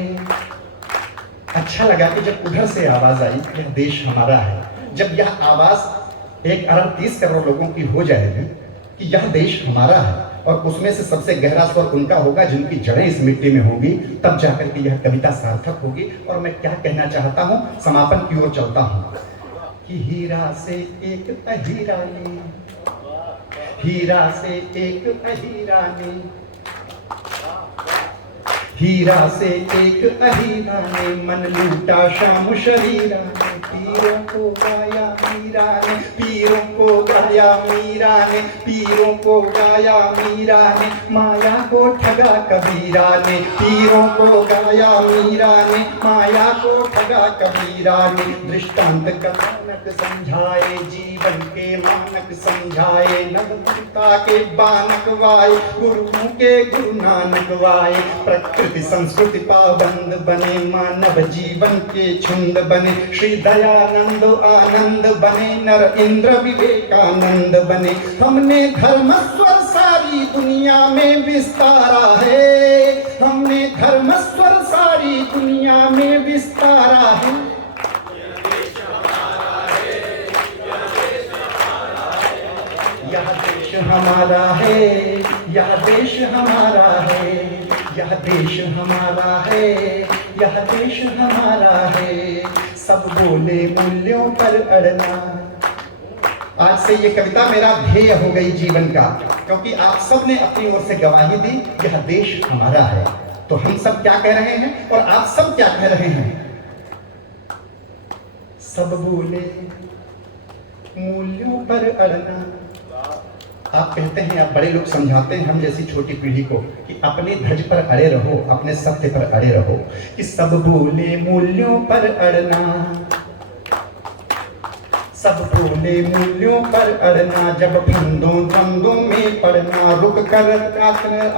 अच्छा लगा कि जब उधर से आवाज आई, यह देश हमारा है। जब यह आवाज 1 अरब 30 करोड़ लोगों की हो जाएगी कि यह देश हमारा है, और उसमें से सबसे गहरा स्वर उनका होगा जिनकी जड़ें इस मिट्टी में होंगी, तब जाकर के यह कविता सार्थक होगी। और मैं क्या कहना चाहता हूं, समापन की ओर चलता हूं कि हीरा से एक अहीरा ने, हीरा से एक अहीरा ने, हीरा से एक अहीरा ने मन लूटा शाम शरीरा ने, पीरों को गाया मीरा ने, पीरों को गाया मीरा ने, पीरों को गाया मीरा ने, माया को ठगा कबीरा ने, पीरों को गाया मीरा ने, माया को ठगा कबीरा ने। दृष्टांत कथानक समझाए, जीवन के मानक समझाए, नवता के बानक वाए, गुरुओं के गुरु नानक वाए। प्रकृति संस्कृति पाबंद बने, मानव जीवन के छंद बने, श्री दयानंद आनंद बने, नर इंद्र विवेकानंद बने। हमने धर्म स्वर सारी दुनिया में विस्तारा है, हमने धर्म स्वर सारी दुनिया में विस्तारा है। यह देश हमारा है, यह देश हमारा है, यह देश हमारा है, यह देश हमारा है। सब बोले मूल्यों पर अड़ना। आज से ये कविता मेरा ध्येय हो गई जीवन का, क्योंकि आप सब ने अपनी ओर से गवाही दी, यह देश हमारा है। तो हम सब क्या कह रहे हैं और आप सब क्या कह रहे हैं? सब बोले मूल्यों पर अड़ना। आप कहते हैं, आप बड़े लोग समझाते हैं हम जैसी छोटी पीढ़ी को कि अपने धज पर अड़े रहो, अपने सत्य पर अड़े रहो, कि सब बोले मूल्यों पर अड़ना, सब बोले मूल्यों पर अड़ना। जब फंदों द्वंद्वों में पड़ना, रुक कर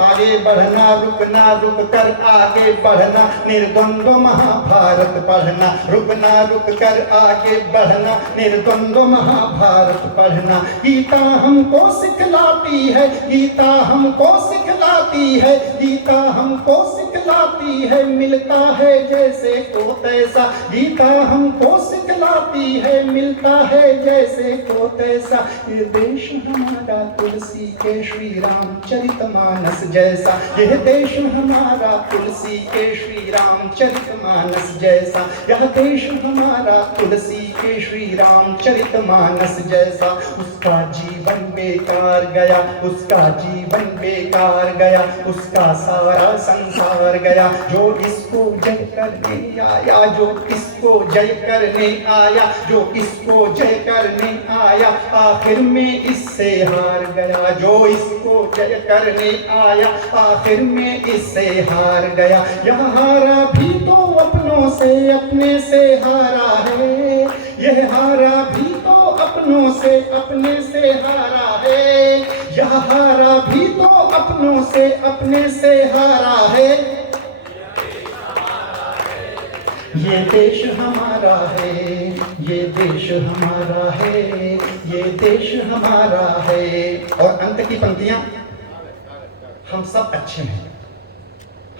आगे बढ़ना, रुकना रुक कर आगे बढ़ना, निर्द्वंद्व महाभारत पढ़ना, रुकना रुक कर आगे बढ़ना, निर्द्वंद्व महाभारत पढ़ना। गीता हमको सिखलाती है, गीता हमको सिखलाती है, गीता हमको सिखलाती है, मिलता है जैसे को तैसा। गीता हमको सिखलाती है, मिलता है जैसे को तैसा। ये देश हमारा तुलसी के श्री रामचरितमानस जैसा, यह देश हमारा तुलसी के श्री रामचरितमानस जैसा, यह देश हमारा तुलसी के श्री रामचरितमानस जैसा। उसका जीवन बेकार गया, उसका जीवन बेकार गया, उसका सारा संसार गया। जो इसको जय करने आया, जो इसको जय करने आया, जो इसको जय करने आया, आखिर में इससे हार गया। जो इसको जय करने आया, आखिर में इससे हार गया। यह हारा भी तो अपनों से, अपने से हारा है, यह हारा भी तो अपनों से, अपने से हारा है। यह हारा भी तो अपनों से, अपने से हारा है। ये देश हमारा है, ये देश हमारा है, ये देश हमारा है। और अंत की पंक्तियां, हम सब अच्छे हैं।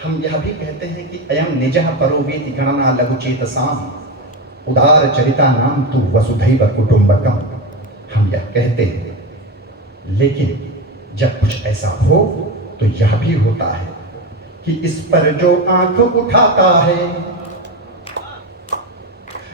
हम यह भी कहते हैं कि अयम निजः परो वेति गणना लघुचेतसाम उदार चरिता नाम तु वसुधैव कुटुंबकम। हम यह कहते हैं, लेकिन जब कुछ ऐसा हो तो यह भी होता है कि इस पर जो आंख उठाता है,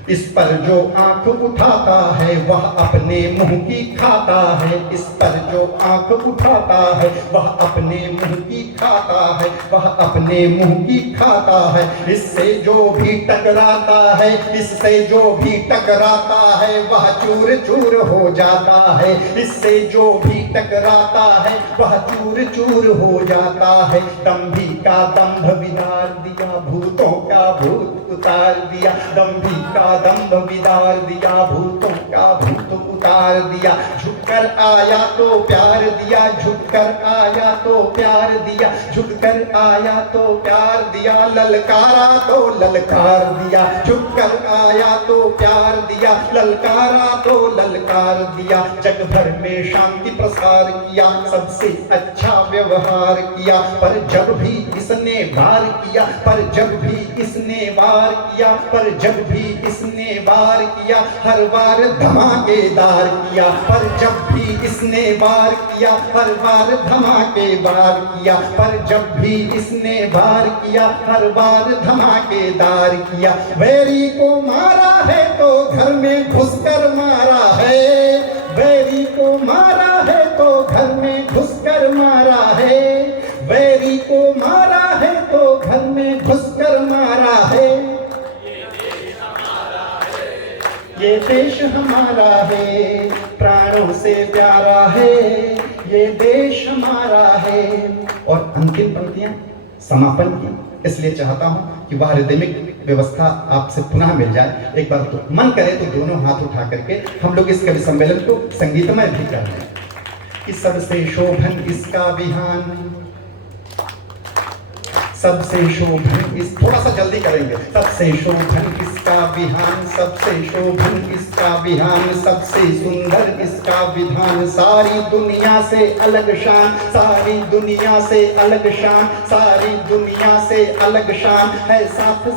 इस पर जो आंख उठाता है वह अपने मुंह की खाता है। इस पर जो आंख उठाता है वह अपने मुंह की खाता है, वह अपने मुंह की खाता है। इससे जो भी टकराता है, इससे जो भी टकराता है वह चूर चूर हो जाता है। इससे जो भी टकराता है वह चूर चूर हो जाता है। दंभी का दंभ विदार दिया, भूतों का भूत उतार दिया। दंभी का दंभ विदार दिया, भूतों का भूत उतार ललकार दिया, झुककर आया तो प्यार दिया, झुककर आया तो प्यार दिया, झुककर आया तो प्यार दिया, ललकारा तो ललकार दिया, झुककर आया तो प्यार दिया, ललकारा तो ललकार दिया, जग भर में शांति प्रसार किया, सबसे अच्छा व्यवहार किया, पर जब भी इसने वार किया, पर जब भी इसने वार किया, पर जब भी इसने वार किया, हर बार धमाकेदार किया, पर जब भी इसने वार किया, हर बार धमाकेदार किया, पर जब भी इसने वार किया, हर बार धमाकेदार किया, वैरी को मारा है तो घर में घुसकर मारा है, वैरी को मारा है तो घर में घुसकर मारा है, वैरी को मारा है तो घर में घुसकर मारा है, ये देश हमारा है, प्राणों से प्यारा है, ये देश हमारा है। और अंतिम पंक्तियां समापन की, इसलिए चाहता हूं कि वह रिदमिक व्यवस्था आपसे पुनः मिल जाए। एक बार तो मन करे तो दोनों हाथ उठा करके हम लोग इस कवि सम्मेलन को संगीतमय भी कर रहे हैं कि सबसे शोभन इसका विहान, सबसे शोभन इस, थोड़ा सा जल्दी करेंगे, सबसे शोभन इसका विहान, सबसे शोभन इसका विहान, सबसे सुंदर इसका विधान, सारी दुनिया से अलग शान, सारी दुनिया से अलग शान, सारी दुनिया से अलग शान है, साथ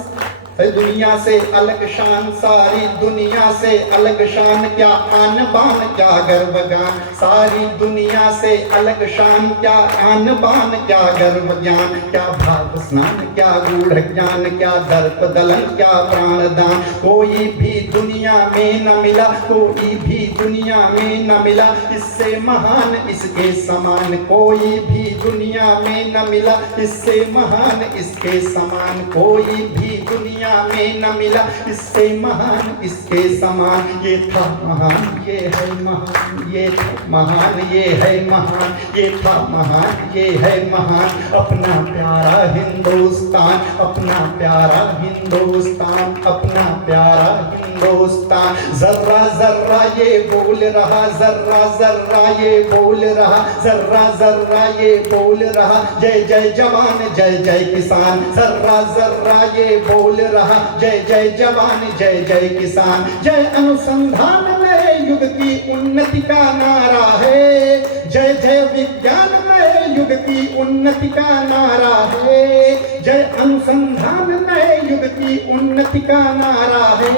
दुनिया से अलग शान, सारी दुनिया से अलग शान, क्या आन बान क्या गर्वगान, सारी दुनिया से अलग शान, क्या आन बान क्या गर्व ज्ञान, क्या भाव स्नान क्या गूढ़ ज्ञान, क्या दर्प दलन क्या प्राणदान, कोई भी दुनिया में न मिला, कोई भी दुनिया में न मिला इससे महान इसके समान, कोई भी दुनिया में न मिला इससे महान इसके समान, कोई भी दुनिया में न मिला इससे महान इसके समान, ये था महान ये है महान, ये था महान ये है महान, ये था महान ये है महान, अपना प्यारा हिंदुस्तान, अपना प्यारा हिंदुस्तान, अपना प्यारा हिंदुस्तान, जर्रा जर्रा ये बोल रहा, जर्रा जर्रा ये बोल रहा, जर्रा जर्रा ये बोल रहा, जय जय जवान जय जय किसान, जर्रा जर्रा ये बोल रहा, जय जय जवान जय जय किसान, जय अनुसंधान नए युग की उन्नति का नारा है, जय जय विज्ञान नए युग की उन्नति का नारा है, जय अनुसंधान नए युग की उन्नति का नारा है,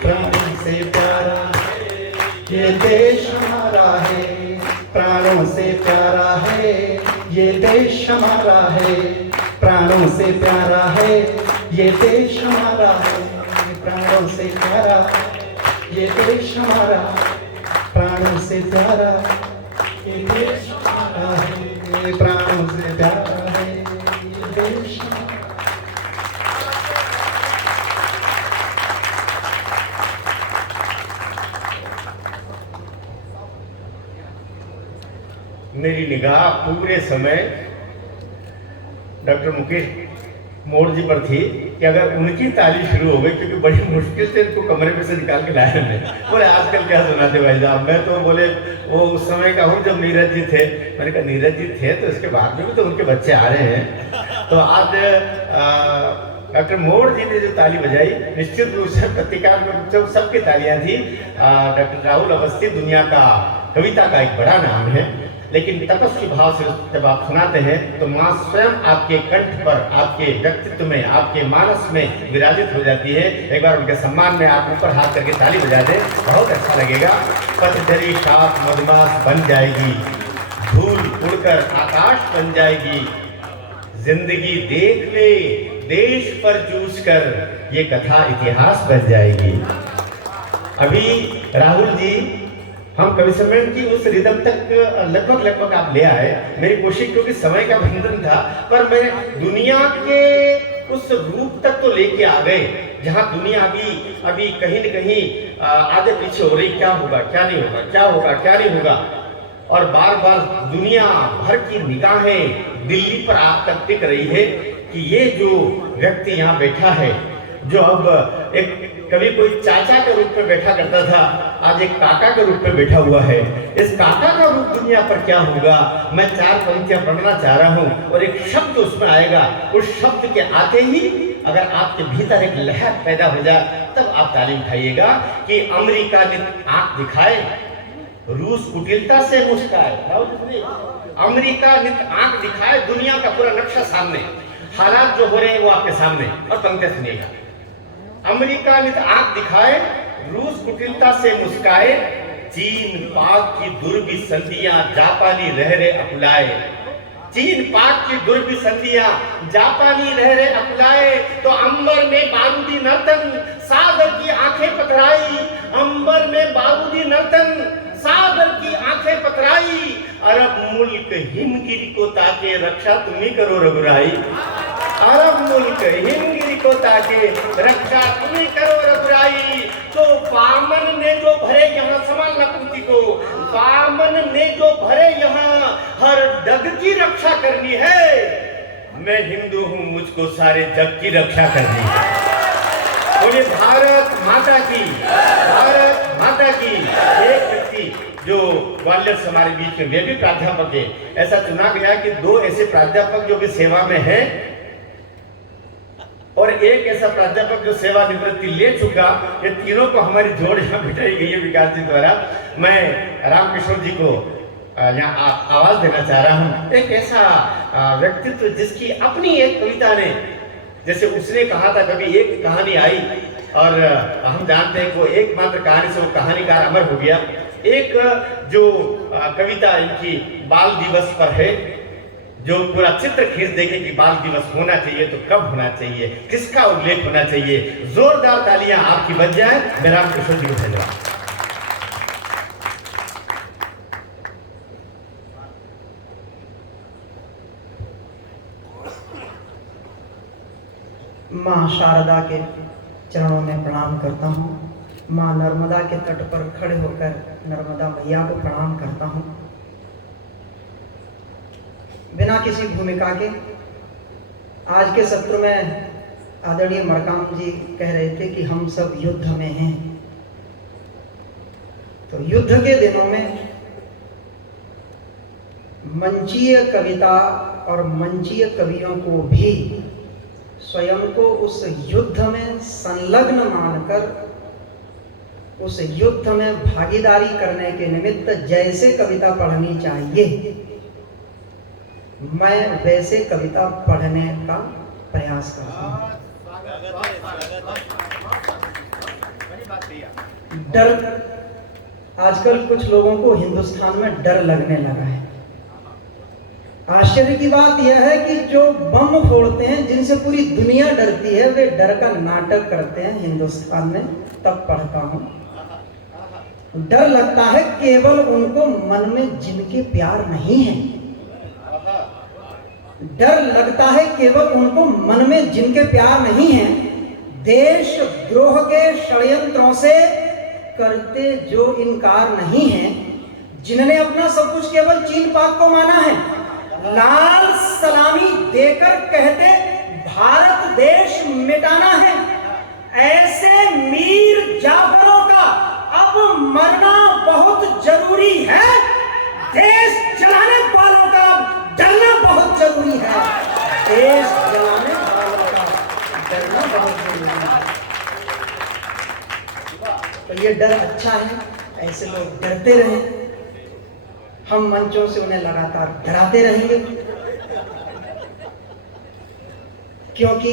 प्राणों से प्यारा है ये देश हमारा है, प्राणों से प्यारा है ये देश हमारा है, प्राणों से प्यारा है ये देश हमारा है, प्राणों से प्यारा ये देश हमारा, प्राणों से प्यारा ये देश हमारा है, प्राणों से प्यारा है ये देश हमारा। मेरी निगाह पूरे समय डॉक्टर मुकेश मोड़ जी पर थी कि अगर उनकी ताली शुरू हो गई, क्योंकि बड़ी मुश्किल से इनको कमरे में से निकाल के लाया मैं, बोले आजकल क्या सुनाते भाई साहब, मैं तो बोले वो उस समय का हूँ जब नीरज जी थे, मैंने कहा नीरज जी थे तो इसके बाद में भी तो उनके बच्चे आ रहे हैं, तो आज डॉक्टर मोड़ जी ने जो ताली बजाई निश्चित रूप से प्रतिकार में जब सबकी तालियां थी। डॉक्टर राहुल अवस्थी दुनिया का कविता का एक बड़ा नाम है, लेकिन तपस्वी भाव से जब आप सुनाते हैं तो माँ स्वयं आपके कंठ पर, आपके व्यक्तित्व में, आपके मानस में विराजित हो जाती है। एक बार उनके सम्मान में आप ऊपर हाथ करके ताली बजा दें, बहुत अच्छा लगेगा। पतझरी शाप मधुमास बन जाएगी, धूल उड़कर आकाश बन जाएगी, जिंदगी देख ले देश पर जूझ कर, ये कथा इतिहास बन जाएगी। अभी राहुल जी हम कवि सम्मेलन की उस रिदम तक लगभग आप ले आए। मेरी कोशिश, क्योंकि समय का बंधन था, पर मैं दुनिया के उस रूप तक तो लेके आ गए जहां दुनिया अभी कहीं न कहीं आगे पीछे हो रही, क्या होगा क्या नहीं होगा, क्या होगा क्या नहीं होगा, और बार बार दुनिया भर की निगाहें दिल्ली पर आकर टिक रही है कि ये जो व्यक्ति यहाँ बैठा है जो अब एक कभी कोई चाचा के रूप में बैठा करता था, आज एक काका के रूप में बैठा हुआ है। इस काका का रूप दुनिया पर क्या होगा, मैं 4 पंक्तियां पढ़ना चाह रहा हूं और एक शब्द उसमें आएगा। उस शब्द के आते ही अगर आपके भीतर एक लहर पैदा हो जाए तब आप तालीम उठाइएगा कि अमेरिका ने आंख दिखाए, रूस कुटिलता से मुस्काए। अमेरिका ने आंख दिखाए, दुनिया का पूरा नक्शा सामने, हालात जो हो रहे हैं वो आपके सामने। और पंक्ति सुनिएगा, अमेरिका ने आंख दिखाए, रूस कुटिलता से मुस्काए, चीन पाक की दुर्विसंधियां जापानी लहरें अपनाए। चीन पाक की दुर्विसंधियां जापानी लहरें अपनाए, तो अंबर में बारूदी नर्तन सागर की आंखें पथराई। अंबर में बारूदी नर्तन सागर की आंखें पथराई। अरब मुल्क हिमगिरी को ताके, रक्षा तुम्ही करो रघुराई। अरब मुल्क हिमगिरी को ताके, रक्षा तुम्ही करो रघुराई। तो बामन ने जो भरे यहाँ, संभालना कुंती को, बामन ने जो भरे यहाँ, हर डग की रक्षा करनी है। मैं हिंदू हूँ, मुझको सारे जग की रक्षा करनी है। बोले भारत माता की, भारत माता की। एक व्यक्ति जो ग्वालियर से हमारे बीच में, वे भी प्राध्यापक है। ऐसा चुना गया कि 2 ऐसे प्राध्यापक जो भी सेवा में है और एक ऐसा प्राध्यापक जो सेवानिवृत्ति ले चुका। ये तीनों को हमारी जोड़ यहाँ बिठाई गई है विकास जी द्वारा। मैं रामकिशोर जी को यहाँ आवाज देना चाह रहा हूँ। एक ऐसा व्यक्तित्व जिसकी अपनी एक कविता ने, जैसे उसने कहा था कभी एक कहानी आई और हम जानते हैं कि वो एकमात्र कहानी से वो कहानीकार अमर हो गया। एक जो कविता इनकी बाल दिवस पर है, जो पूरा चित्र खींच देखे कि बाल दिवस होना चाहिए तो कब होना चाहिए, किसका उल्लेख होना चाहिए। जोरदार तालियां आपकी बज जाए। मैं रामकिशोर जी को धन्यवाद। माँ शारदा के चरणों में प्रणाम करता हूँ। माँ नर्मदा के तट पर खड़े होकर नर्मदा मैया को प्रणाम करता हूँ। बिना किसी भूमिका के आज के सत्र में आदरणीय मरकाम जी कह रहे थे कि हम सब युद्ध में हैं। तो युद्ध के दिनों में मंचीय कविता और मंचीय कवियों को भी स्वयं को उस युद्ध में संलग्न मानकर उस युद्ध में भागीदारी करने के निमित्त जैसे कविता पढ़नी चाहिए, मैं वैसे कविता पढ़ने का प्रयास करता हूँ। डर, आजकल कुछ लोगों को हिंदुस्तान में डर लगने लगा है। आश्चर्य की बात यह है कि जो बम फोड़ते हैं, जिनसे पूरी दुनिया डरती है, वे डर का नाटक करते हैं हिंदुस्तान में। तब पढ़ता हूँ, डर लगता है केवल उनको मन में जिनके प्यार नहीं है। डर लगता है केवल उनको मन में जिनके प्यार नहीं है, देश द्रोह के षड्यंत्रों से करते जो इनकार नहीं है, जिन्होंने अपना सब कुछ केवल चीन पाक को माना है, लाल सलामी देकर कहते भारत देश मिटाना है। ऐसे मीर जाफरों का अब मरना बहुत जरूरी है। देश जलाने वालों का डरना बहुत जरूरी है। देश जलाने वालों का डरना बहुत जरूरी है। तो ये डर अच्छा है, ऐसे लोग डरते रहे, हम मंचों से उन्हें लगातार डराते रहेंगे, क्योंकि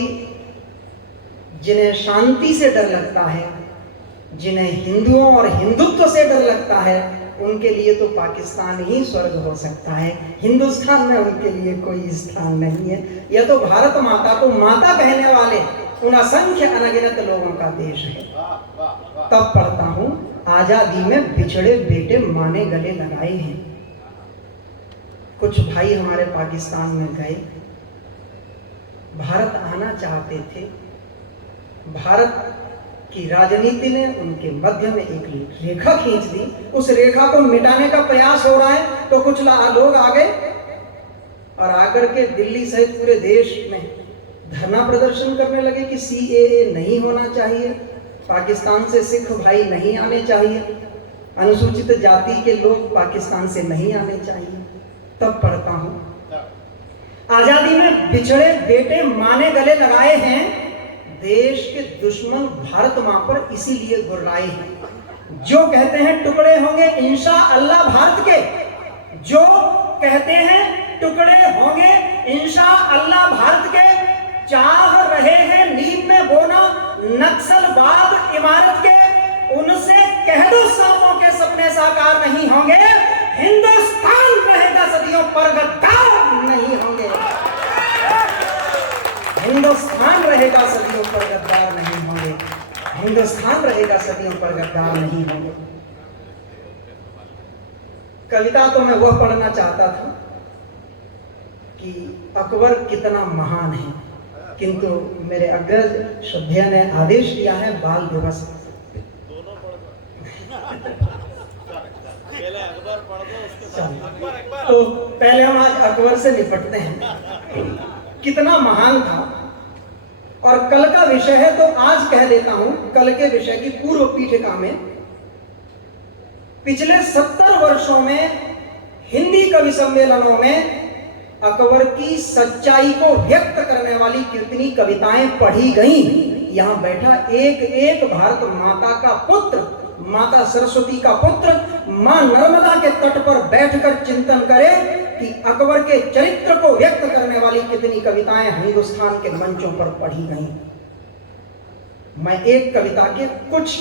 जिन्हें शांति से डर लगता है, जिन्हें हिंदुओं और हिंदुत्व से डर लगता है, उनके लिए तो पाकिस्तान ही स्वर्ग हो सकता है। हिंदुस्तान में उनके लिए कोई स्थान नहीं है। यह तो भारत माता को माता कहने वाले उन असंख्य अनगिनत लोगों का देश है। तब पढ़ता हूं, आजादी में बिछड़े बेटे माँ ने गले लगाए हैं। कुछ भाई हमारे पाकिस्तान में गए, भारत आना चाहते थे। भारत की राजनीति ने उनके मध्य में एक रेखा खींच दी। उस रेखा को मिटाने का प्रयास हो रहा है। तो कुछ लोग आ गए और आकर के दिल्ली सहित पूरे देश में धरना प्रदर्शन करने लगे कि CAA नहीं होना चाहिए, पाकिस्तान से सिख भाई नहीं आने चाहिए, अनुसूचित जाति के लोग पाकिस्तान से नहीं आने चाहिए। तब पढ़ता हूँ, आजादी में बिछड़े बेटे माँ ने गले लगाए हैं, देश के दुश्मन भारत माँ पर इसीलिए गुर्राए हैं। जो कहते हैं टुकड़े होंगे इंशाअल्लाह भारत के, जो कहते हैं टुकड़े होंगे इंशाअल्लाह भारत के, चाह रहे हैं नींद में बोना नक्सलवाद इमारत के, उनसे कह दो सांपों के सपने साकार नहीं होंगे, हिंदुस्तान रहेगा सदियों पर गद्दार नहीं होंगे, हिंदुस्तान रहेगा सदियों पर गद्दार नहीं होंगे, हिंदुस्तान रहेगा सदियों पर गद्दार नहीं होंगे। कविता तो मैं वह पढ़ना चाहता था कि अकबर कितना महान है, किंतु मेरे अग्रज श्रद्धेय ने आदेश दिया है बाल दिवस। तो पहले हम आज अकबर से निपटते हैं, कितना महान था। और कल का विषय है तो आज कह देता हूं, कल के विषय की पूर्व पीठिका में पिछले 70 वर्षों में हिंदी कवि सम्मेलनों में अकबर की सच्चाई को व्यक्त करने वाली कितनी कविताएं पढ़ी गईं। यहां बैठा एक एक भारत माता का पुत्र, माता सरस्वती का पुत्र, मां नर्मदा के तट पर बैठकर चिंतन करे कि अकबर के चरित्र को व्यक्त करने वाली कितनी कविताएं हिंदुस्तान के मंचों पर पढ़ी गईं। मैं एक कविता के कुछ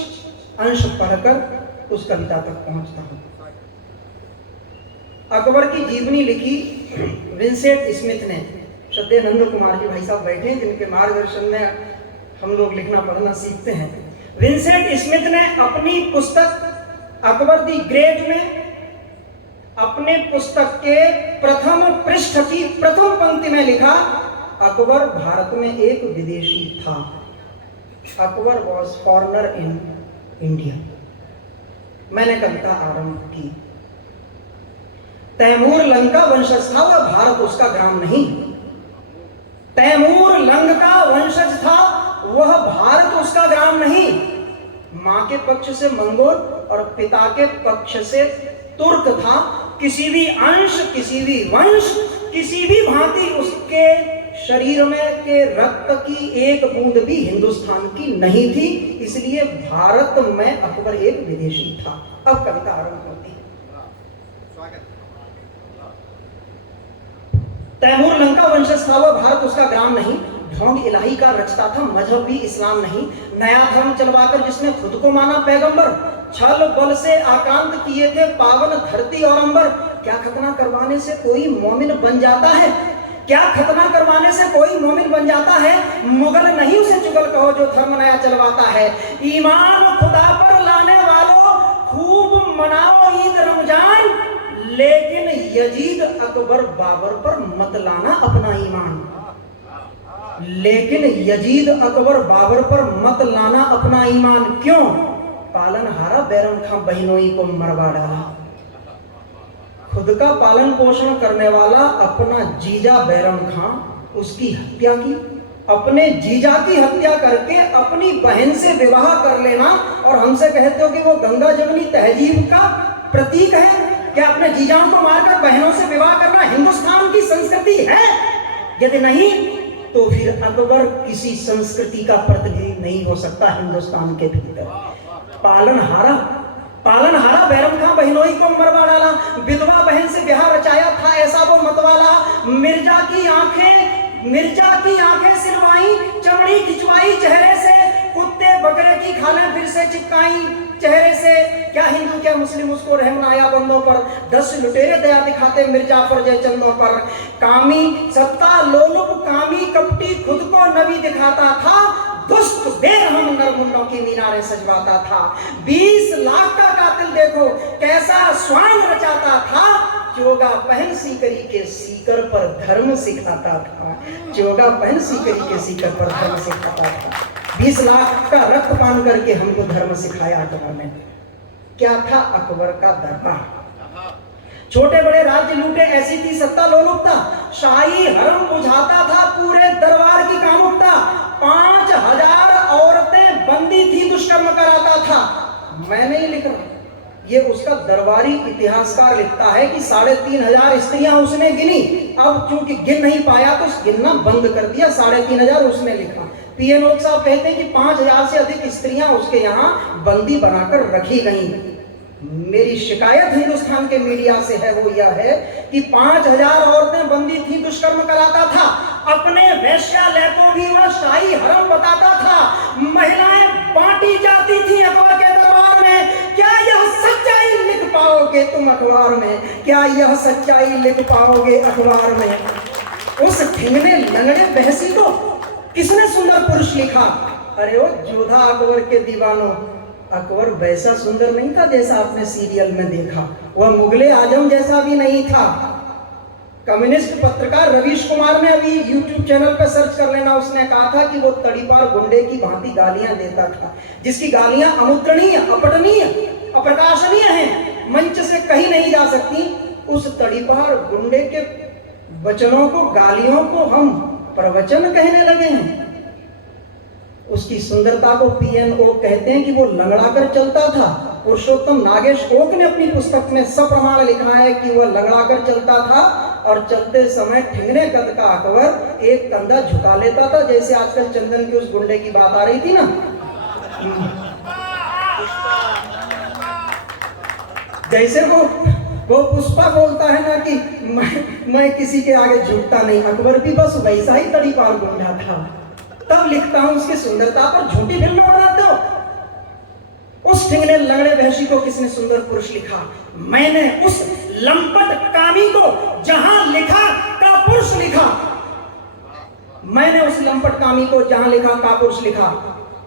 अंश पढ़कर उस कविता तक पहुंचता हूं। अकबर की जीवनी लिखी विंसेंट स्मिथ ने। श्रद्धेय नंद कुमार जी भाई साहब बैठे हैं, जिनके मार्गदर्शन में हम लोग लिखना पढ़ना सीखते हैं। विंसेंट स्मिथ ने अपनी पुस्तक अकबर द ग्रेट में अपने पुस्तक के प्रथम पृष्ठ की प्रथम पंक्ति में लिखा, अकबर भारत में एक विदेशी था। Akbar was foreigner in India. मैंने कविता आरंभ की। तैमूर लंका वंशज था, वह भारत उसका ग्राम नहीं। तैमूर लंका वंशज था, वह भारत उसका ग्राम नहीं। मां के पक्ष से मंगोल और पिता के पक्ष से तुर्क था। किसी भी अंश, किसी भी वंश, किसी भी भांति उसके शरीर में के रक्त की एक बूंद भी हिंदुस्तान की नहीं थी, इसलिए भारत में अकबर एक विदेशी था। अब कविता आरंभ होती है। तैमूर लंका वंशज था, वह भारत उसका ग्राम नहीं। ढोंग इलाही का रचता था, मजहब भी इस्लाम नहीं। नया धर्म चलवाकर जिसने खुद को माना पैगंबर, छल बल से आकांत किए थे पावन धरती और अंबर। क्या खतना करवाने से कोई मोमिन बन जाता है? क्या खतना करवाने से कोई मोमिन बन जाता है? मुगल नहीं उसे चुगल कहो जो धर्म नया चलवाता है। ईमान खुदा पर लाने वालों खूब मनाओ ईद रमजान, लेकिन यजीद अकबर बाबर पर मत लाना अपना ईमान। लेकिन यजीद अकबर बाबर पर मत लाना अपना ईमान। क्यों? पालनहारा बैरम खां बहनोई को मरवा डाला। खुद का पालन पोषण करने वाला अपना जीजा बैरम खां, उसकी हत्या की। अपने जीजा की हत्या करके अपनी बहन से विवाह कर लेना और हमसे कहते हो कि वो गंगा जमुनी तहजीब का प्रतीक है। क्या अपने जीजाओं को मारकर बहनों से विवाह करना हिंदुस्तान की संस्कृति है? यदि नहीं तो फिर अकबर किसी संस्कृति का प्रतिनिधि नहीं हो सकता हिंदुस्तान के भीतर। पालनहारा बैरम खां बहनोई को मरवा डाला। विधवा बहन से ब्याह रचाया था ऐसा वो मतवाला। मिर्जा की आंखें सिलवाई, चमड़ी खिंचवाई चेहरे से, कुत्ते बकरे की खालें फिर से चिपकाई चेहरे से। क्या हिंदू क्या मुस्लिम उसको रहम आया बंदों पर। 10 लुटेरे दया दिखाते मिर्जाफर जय चंदों पर। कामी सत्ता लोलुप कामी कपटी खुद को नबी दिखाता था। दुष्ट बेरहम नरमुंडों की मीनारें सजवाता था। 20 लाख का कातिल देखो कैसा स्वांग रचाता था। चोगा पहन सीकरी के सीकर पर धर्म सिखाता था। चोगा पहन सीकरी के सीकर पर धर्म सिखाता था। 20 लाख का रक्त पान करके हमको धर्म सिखाया अकबर ने। क्या था अकबर का दरबार? छोटे बड़े राज्य लूटे ऐसी थी सत्ता लोलुपता। शाही हरम बुझाता था पूरे दरबार की कामों ये उसका दरबारी इतिहासकार लिखता है कि 3500 स्त्रियां उसने गिनी। अब चूंकि गिन नहीं पाया तो गिनना बंद कर दिया, 3500 उसने लिखा। पीएन ओक साहब कहते हैं कि 5000 से अधिक स्त्रियां उसके यहाँ बंदी बनाकर रखी गई। मेरी शिकायत हिंदुस्तान के मीडिया से है, वो यह है कि 5000 औरतें बंदी थी, दुष्कर्म कराता था, अपने वेश्यालय को भी वह शाही हरम बताता था, महिलाएं बांटी जाती थी अकबर के दरबार में। क्या यह सच्चाई लिख पाओगे तुम अखबार में? क्या यह सच्चाई लिख पाओगे अखबार में? उस ठिंगने लंगड़े बहसी को किसने सुंदर पुरुष लिखा? अरे वो जोधा अकबर के दीवानों, अकबर वैसा सुंदर नहीं था जैसा आपने सीरियल में देखा, वह मुगले आजम जैसा भी नहीं था। कम्युनिस्ट पत्रकार रवीश कुमार ने अभी YouTube चैनल पर सर्च कर लेना, उसने कहा था कि वो तड़ीपार गुंडे की भांति गालियां देता था, जिसकी गालियां अमुद्रणीय, अपठनीय, अप्रकाशनीय हैं, मंच से कहीं नहीं जा सकती। उस तड़ीपार गुंडे के वचनों को, गालियों को हम प्रवचन कहने लगे हैं। उसकी सुंदरता को पीएन ओक कहते हैं कि वो लंगड़ा कर चलता था। पुरुषोत्तम नागेश ओक ने अपनी पुस्तक में सप्रमाण लिखा है कि वह लंगड़ा कर चलता था और चलते समय ठिंगने कद का अकबर एक कंधा झुका लेता था, जैसे आजकल चंदन की उस गुंडे की बात आ रही थी ना। जैसे वो पुष्पा बोलता है ना कि मैं किसी के आगे झुकता नहीं, अकबर भी बस वैसा ही तड़ीपार गुंडा था। तब लिखता हूं उसकी सुंदरता पर झूठी फिल्में बनाते हो। उस ठिंगने लंगड़े बहसी को किसने सुंदर पुरुष लिखा? मैंने उस लंपट कामी को जहां लिखा का पुरुष लिखा। मैंने उस लंपट कामी को जहां लिखा का पुरुष लिखा।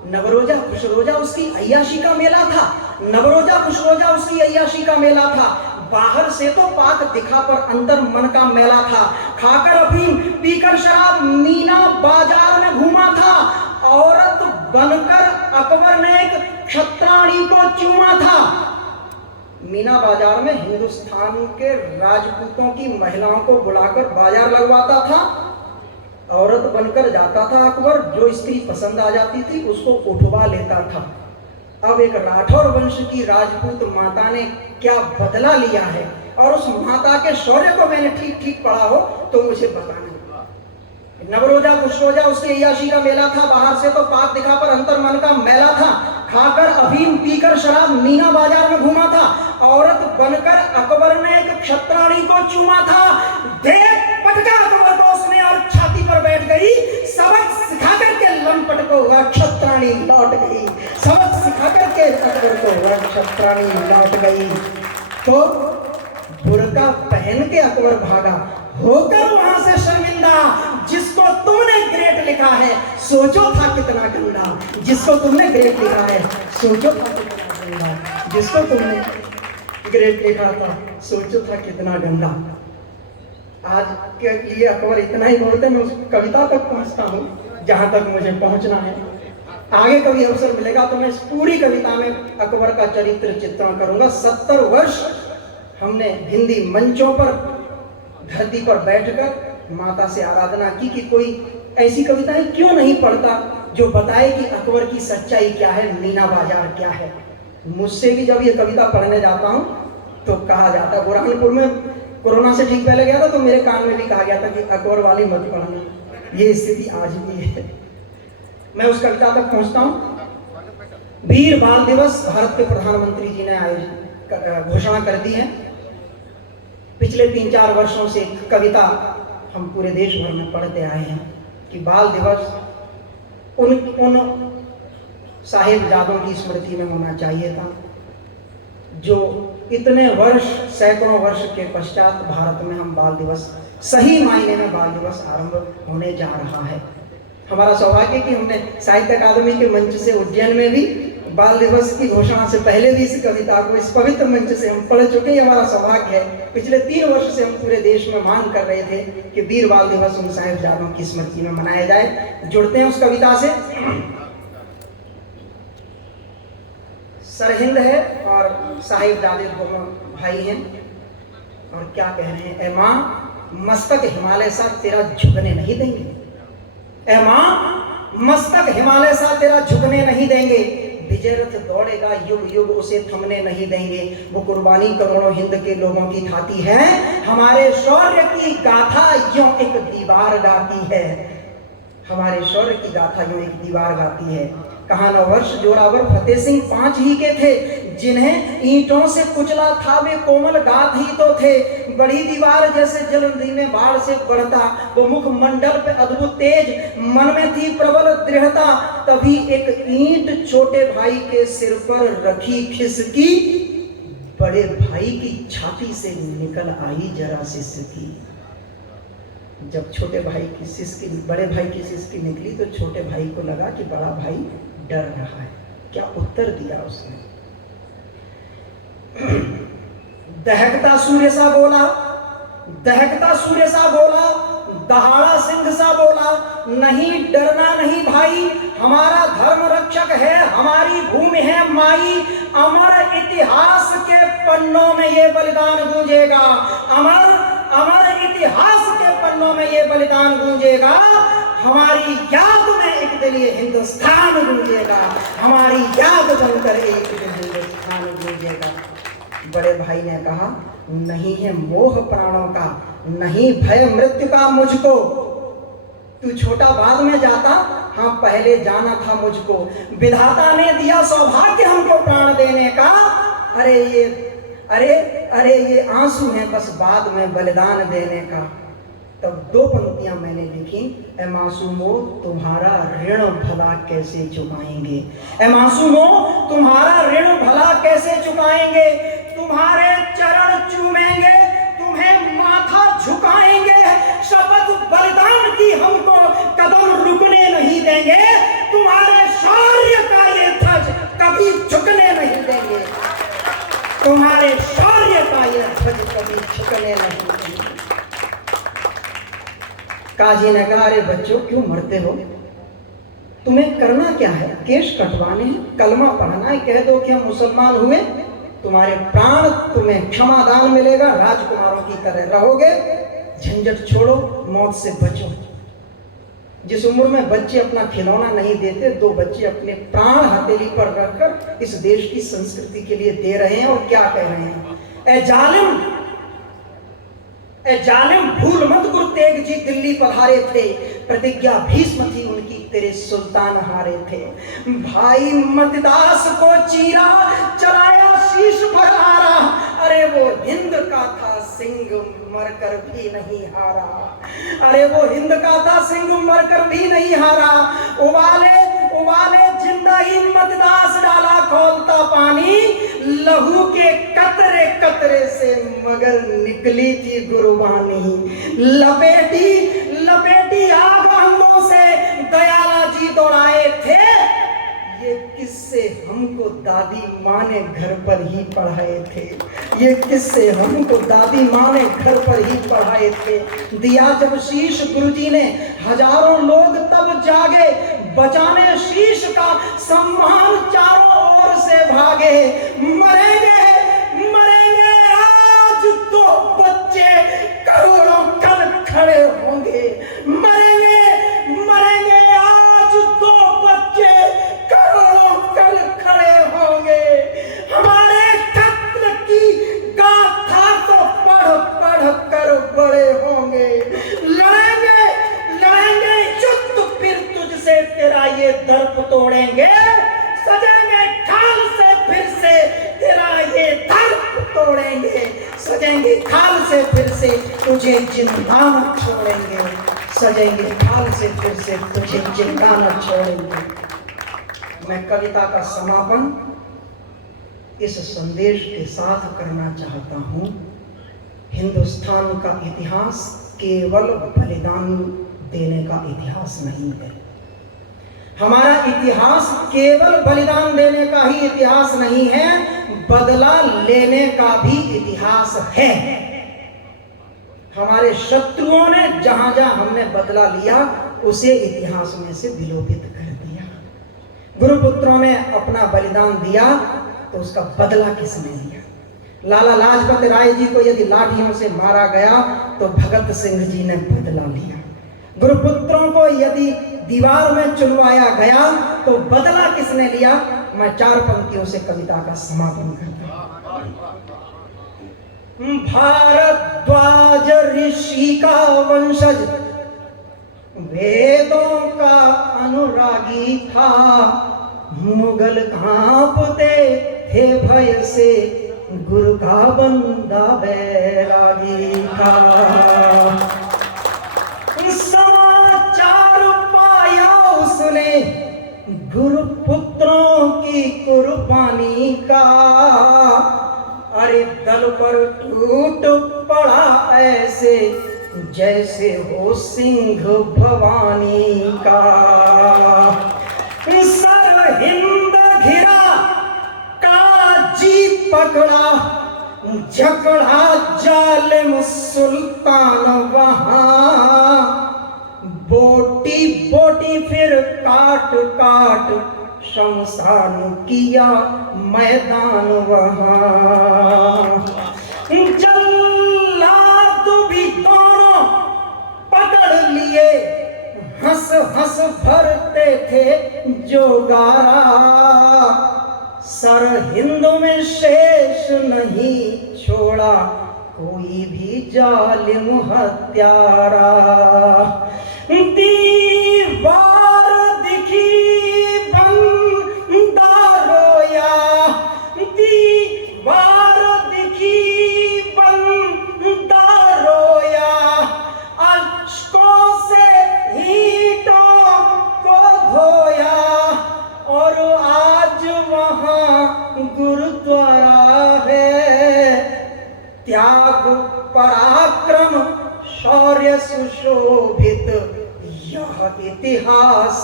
नवरोजा खुशरोजा उसकी अय्याशी का मेला था, नवरोजा खुशरोजा उसकी अय्याशी का मेला था। बाहर से तो पाक दिखा पर अंदर मन का मेला था। खाकर अफीम पीकर शराब मीना बाजार में घूमा था। औरत बनकर अकबर ने एक क्षत्राणी को चूमा था। मीना बाजार में हिंदुस्तान के राजपूतों की महिलाओं को बुलाकर बाजार लगवाता था। औरत बनकर जाता था अकबर, जो स्त्री पसंद आ जाती थी उसको उठवा लेता था। अब एक राठौर वंश की राजपूत माता ने क्या बदला लिया है, और उस माता के शौर्य को मैंने ठीक ठीक पढ़ा हो तो मुझे बताना। नवरोजा खुशरोजा उसकी अय्याशी का मेला था। बाहर से तो पाक दिखा पर अंतर मन का मेला था। खाकर अफीम पीकर शराब मीना बाजार में घूमा था। औरत बनकर अकबर ने एक क्षत्राणी को चूमा था। देख पटका अकबर को उसने और छाती पर बैठ गई। सबक सिखा करके लंपट को वह क्षत्राणी लौट गई। सबक सिखा करके अकबर को वह क्षत्राणी लौट गई। तो बुर्का पहन के अकबर भागा, होकर वहां से शर्मिंदा। जिसको तुमने ग्रेट लिखा है सोचो था कितना गंदा। जिसको तुमने ग्रेट लिखा है सोचो था कितना गंदा। जिसको तुमने ग्रेट लिखा था सोचो था कितना गंदा। आज के लिए अकबर इतना ही बोलते, मैं उस कविता तक पहुंचता हूं जहां तक मुझे पहुंचना है। आगे कभी अवसर मिलेगा तो मैं इस पूरी कविता में अकबर का चरित्र चित्रण करूंगा। 70 वर्ष हमने हिंदी मंचों पर धरती पर बैठकर माता से आराधना की कि कोई ऐसी कविताएं क्यों नहीं पढ़ता जो बताए कि अकबर की सच्चाई क्या है, मीना बाजार क्या है। मुझसे भी जब ये कविता पढ़ने जाता हूं तो कहा जाता है, बुरहानपुर में कोरोना से ठीक पहले गया था तो मेरे कान में भी कहा गया था कि अकबर वाली मत पढ़ना। ये स्थिति आज भी है। मैं उस कविता तक पहुंचता हूं। वीर बाल दिवस भारत के प्रधानमंत्री जी ने घोषणा कर दी है। पिछले 3-4 वर्षों से कविता हम पूरे देश भर में पढ़ते आए हैं कि बाल दिवस उन साहिबजादों की स्मृति में होना चाहिए था जो इतने वर्ष, सैकड़ों वर्ष के पश्चात भारत में हम बाल दिवस, सही मायने में बाल दिवस आरंभ होने जा रहा है। हमारा सौभाग्य कि हमने साहित्य अकादमी के मंच से उज्जैन में भी बाल दिवस की घोषणा से पहले भी इस कविता को इस पवित्र मंच से हम पढ़ चुके हैं। हमारा सौभाग्य है। पिछले 3 वर्ष से हम पूरे देश में मांग कर रहे थे कि वीर बाल दिवस उन साहिबजादों की स्मृति में मनाया जाए। जुड़ते हैं उस कविता से। सरहिंद है और साहिबजादे दोनों भाई हैं और क्या कह रहे हैं। ए मां मस्तक हिमालय सा तेरा झुकने नहीं देंगे। ए मां मस्तक हिमालय सा तेरा झुकने नहीं देंगे। विजय रथ दौड़ेगा युग युग उसे थमने नहीं देंगे। वो कुर्बानी करोड़ों हिंद के लोगों की खाती है, हमारे शौर्य की गाथा यूं एक दीवार गाती है, हमारे शौर्य की गाथा यूं एक दीवार गाती है। कहा नववर्ष जोरावर फतेह सिंह 5 ही के थे, जिन्हें ईंटों से कुचला था वे कोमल गात ही तो थे। बड़ी दीवार जैसे जल नदी में बाढ़ से बढ़ता, वो मुख मंडल पे अद्भुत तेज, मन में थी प्रबल दृढ़ता। तभी एक ईंट छोटे भाई के सिर पर रखी खिसकी, बड़े भाई की छाती से निकल आई जरा सिसकी। जब छोटे भाई की सिसकी, बड़े भाई की सिसकी निकली तो छोटे भाई को लगा कि बड़ा भाई डर रहा है। क्या उत्तर दिया उसने? दहकता सूर्य सा बोला, दहकता सूर्य सा बोला, दहाड़ा सिंह सा बोला, नहीं डरना नहीं भाई, हमारा धर्म रक्षक है, हमारी भूमि है माई। अमर इतिहास के पन्नों में ये बलिदान गूंजेगा, अमर अमर इतिहास के पन्नों में ये बलिदान गूंजेगा। हमारी याद में एक दिन ये हिंदुस्तान गूंजेगा, हमारी याद बनकर एक दिन हिंदुस्तान गूंजेगा। बड़े भाई ने कहा, नहीं है मोह प्राणों का, नहीं भय मृत्यु का मुझको। तू छोटा बाद में जाता, हाँ पहले जाना था मुझको। विधाता ने दिया सौभाग्य हमको प्राण देने का। अरे ये आंसू हैं बस बाद में बलिदान देने का। तब 2 पंक्तियां मैंने लिखी, ए मासूमो तुम्हारा ऋण भला कैसे चुकाएंगे, ए मासूमो तुम्हारा ऋण भला कैसे चुकाएंगे। तुम्हारे चरण चूमेंगे, तुम्हें माथा झुकाएंगे, शपथ बलिदान की हमको कदम रुकने नहीं देंगे। तुम्हारे शौर्य का ये ध्वज कभी झुकने नहीं देंगे, तुम्हारे शौर्य का ये ध्वज कभी झुकने नहीं देंगे। काजी ने कहा, अरे बच्चों क्यों मरते हो, तुम्हें करना क्या है, केश कटवाने हैं, कलमा पढ़ना है, कह दो कि हम मुसलमान हुए, तुम्हारे प्राण, तुम्हें क्षमादान मिलेगा, राजकुमारों की तरह रहोगे, झंझट छोड़ो, मौत से बचो। जिस उम्र में बच्चे अपना खिलौना नहीं देते, 2 बच्चे अपने प्राण हथेली पर रखकर इस देश की संस्कृति के लिए दे रहे हैं। और क्या कह रहे हैं, ए जालिम भूल मत, गुरु तेग जी दिल्ली पधारे थे, प्रतिज्ञा भीष्म थी उनकी, तेरे सुल्तान हारे थे। भाई मतदास को चीरा, चलाया शीश पर हारा, अरे वो हिंद का था सिंह मरकर भी नहीं हारा, अरे वो हिंद का था सिंह मरकर भी नहीं हारा। उबाले जिंदा ही मतदास डाला खोलता पानी, लहू के कतरे कतरे से मगर निकली थी गुरबानी। लपेटी आग अंगों से दयाला जी दौड़ाए थे, ये किस्से हमको दादी माँ ने घर पर ही पढ़ाए थे, ये किस्से हमको दादी माँ ने घर पर ही पढ़ाए थे। दिया जब शीश गुरुजी ने, हजारों लोग तब जागे, बचाने शीश का सम्मान चारों ओर से भागे। मरेंगे आज 2 बच्चे, करोड़ों कल खड़े होंगे। मरेंगे आज 2 बच्चे, करोड़ों कल खड़े होंगे। हमारे कत्ल की गाथा तो पढ़ कर बड़े होंगे। लड़ेंगे युद्ध फिर तुझसे, तेरा ये दर्प तोड़ेंगे। सजेंगे खाल से फिर से, तेरा ये दर्प तोड़ेंगे। सजेंगे खाल से फिर से, तुझे जिंदा न छोड़ेंगे। सजेंगे खाल से फिर से, तुझे जिंदा न छोड़ेंगे। मैं कविता का समापन इस संदेश के साथ करना चाहता हूं, हिंदुस्तान का इतिहास केवल बलिदान देने का इतिहास नहीं है। हमारा इतिहास केवल बलिदान देने का ही इतिहास नहीं है, बदला लेने का भी इतिहास है। हमारे शत्रुओं ने जहां जहां हमने बदला लिया, उसे इतिहास में से विलोपित कर दिया। गुरुपुत्रों ने अपना बलिदान दिया तो उसका बदला किसने लिया? लाला लाजपत राय जी को यदि लाठियों से मारा गया तो भगत सिंह जी ने बदला लिया। गुरुपुत्रों को यदि दीवार में चुनवाया गया तो बदला किसने लिया? मैं 4 पंक्तियों से कविता का समापन करता हूं। भारद्वाज ऋषि का वंशज, वेदों का अनुरागी था, मुगल कांपते थे भय से, गुरु का बंदा बैरागी था। समाचार पाया उसने गुरु पुत्रों की कुर्बानी का, अरे दल पर टूट पड़ा ऐसे जैसे हो सिंह भवानी का। सरहिंद घिरा, काजी पकड़ा, झकड़ा जालिम सुल्तान वहां, बोटी बोटी फिर काट काट शमशान किया मैदान वहां। जल्लाद भी दोनों पकड़ लिए, हंस हंस भरते थे जोगारा, सरहिंद में शेष नहीं छोड़ा कोई भी जालिम हत्यारा। दीवार दिखी बंदा रोया, दीवार दिखी बंदा रोया, अश्कों से ईंटों को धोया, और आज वहां गुरुद्वारा है। त्याग पराक्रम शौर्य सुशोभित यह इतिहास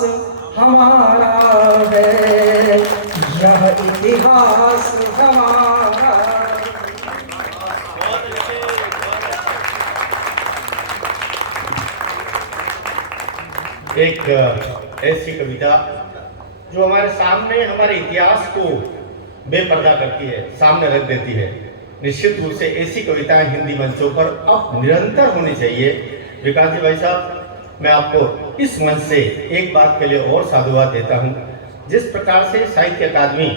हमारा है, यह इतिहास हमारा। एक ऐसी कविता जो हमारे सामने हमारे इतिहास को बेपर्दा करती है, सामने रख देती है। निश्चित रूप से ऐसी कविताएं हिंदी मंचों पर अब निरंतर होनी चाहिए। विकास जी भाई साहब, मैं आपको इस मंच से एक बात के लिए और साधुवाद देता हूं। जिस प्रकार से साहित्य अकादमी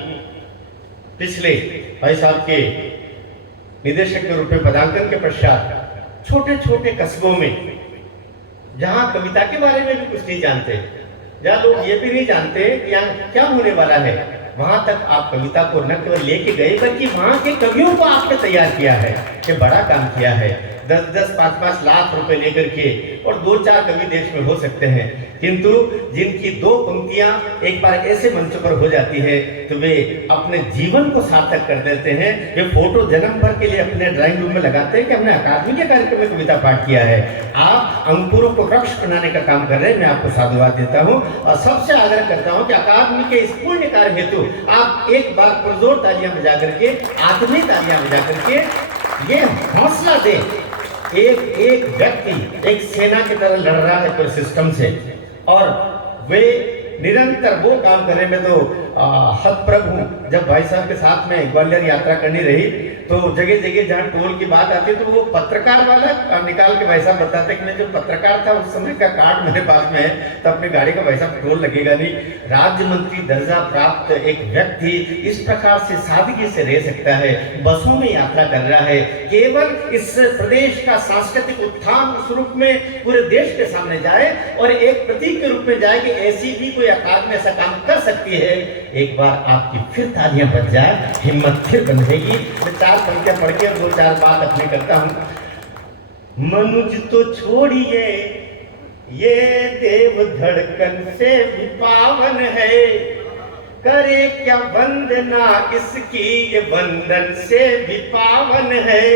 पिछले भाई साहब के निदेशक के रूप में पदांकन के पश्चात छोटे छोटे कस्बों में, जहां कविता के बारे में भी कुछ नहीं जानते, जहां लोग ये भी नहीं जानते कि यहाँ क्या होने वाला है, वहां तक आप कविता को न केवल लेके गए बल्कि वहां के कवियों को आपने तैयार किया है। ये बड़ा काम किया है। 10-10, 5-5 लाख रुपए लेकर के, और 2-4 कवि देश में हो सकते हैं, किंतु जिनकी 2 पंक्तियां एक बार ऐसे मंच पर हो जाती है तो वे अपने जीवन को सार्थक कर देते हैं। वे फोटो जन्म भर के लिए अपने ड्राइंग रूम में लगाते हैं कि हमने अकादमी के कार्यक्रम में कविता पाठ किया है। आप अंकुरों को वृक्ष बनाने का काम कर रहे हैं, मैं आपको साधुवाद देता हूं और सबसे आग्रह करता हूं कि अकादमी के इस पुण्य कार्य हेतु आप एक बार पुरजोर तालियां बजा करके, आत्मीय तालियां बजा करके ये हौसला दें। एक व्यक्ति एक सेना की तरह लड़ रहा है पूरे सिस्टम से, और वे निरंतर वो काम कर रहे हैं। मैं तो हतप्रभ हूँ। जब भाई साहब के साथ में ग्वालियर यात्रा करनी रही तो जगह जगह जहाँ टोल की बात आती तो वो पत्रकार वाला निकाल के भाई साहब बताते कि मैं जो पत्रकार था उस समय का कार्ड मेरे पास में है, तो अपनी गाड़ी का भाई साहब टोल लगेगा नहीं। राज्य मंत्री दर्जा प्राप्त एक व्यक्ति इस प्रकार से सादगी से रह सकता है, बसों में यात्रा कर रहा है, केवल इस प्रदेश का सांस्कृतिक उत्थान उस रूप में पूरे देश के सामने जाए और एक प्रतीक के रूप में जाए कि ऐसी भी कोई अकादमी ऐसा काम कर सकती है। एक बार आपकी फिर तालियां बज जाए, हिम्मत फिर बंधेगी। मैं 4 पंक्तियां पढ़ के 2-4 बात अपनी करता हूं। मनुज तो छोड़िए ये देव धड़कन से भी पावन है, करे क्या वंदना इसकी ये वंदन से भी पावन है,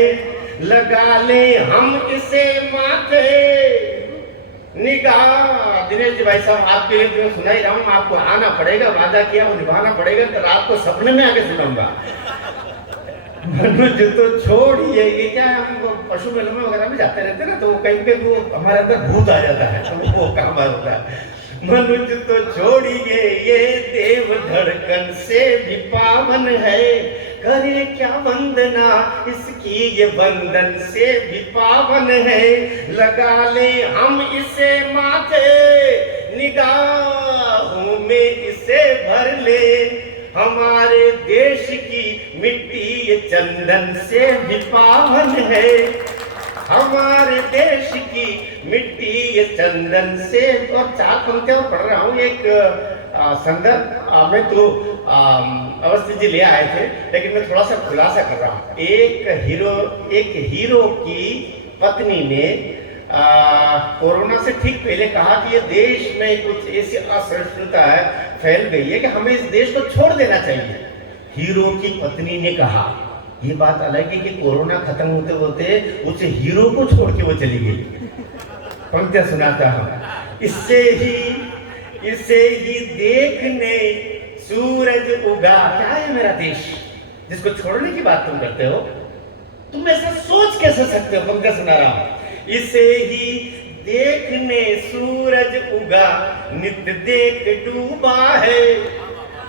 लगा ले हम इसे माथे निगाह। दिनेश जी भाई साहब, आपके लिए जो सुना ही रहा हूं, आपको आना पड़ेगा, वादा किया वो निभाना पड़ेगा, तो रात को सपने में आके सुनाऊंगा। मनुज तो छोड़िए, ये क्या है, हम पशु मेलों में वगैरह में जाते रहते ना, तो कहीं पे वो हमारे अंदर भूत आ जाता है, तो वो काम होता है। मनुज तो छोड़िए ये देव धड़कन से भी पावन है, करे क्या वंदना इसकी ये वंदन से भी पावन है, लगा ले हम इसे माथे निगाहों में इसे भर ले, हमारे देश की मिट्टी ये चंदन से भी पावन है, हमारे देश की मिट्टी ये चंदन से। और 4 पंक्तियां पढ़ रहा हूँ। एक संदर्भ में तो अवस्थी जी ले आए थे, लेकिन मैं थोड़ा सा खुलासा कर रहा हूँ। एक हीरो की पत्नी ने कोरोना से ठीक पहले कहा कि ये देश में कुछ ऐसी असहिष्णुता है, फैल गई है कि हमें इस देश को छोड़ देना चाहिए। हीरो की पत्नी ने कहा। ये बात अलग है कि कोरोना खत्म होते होते उस हीरो को छोड़ के वो चली गई। पंक्तियां सुनाता हूं। इसे ही देखने सूरज उगा। क्या है मेरा देश जिसको छोड़ने की बात तुम करते हो? तुम ऐसा सोच कैसे सकते हो? पंक्तियां सुना रहा हूं। इसे ही देखने सूरज उगा, नित देख डूबा है,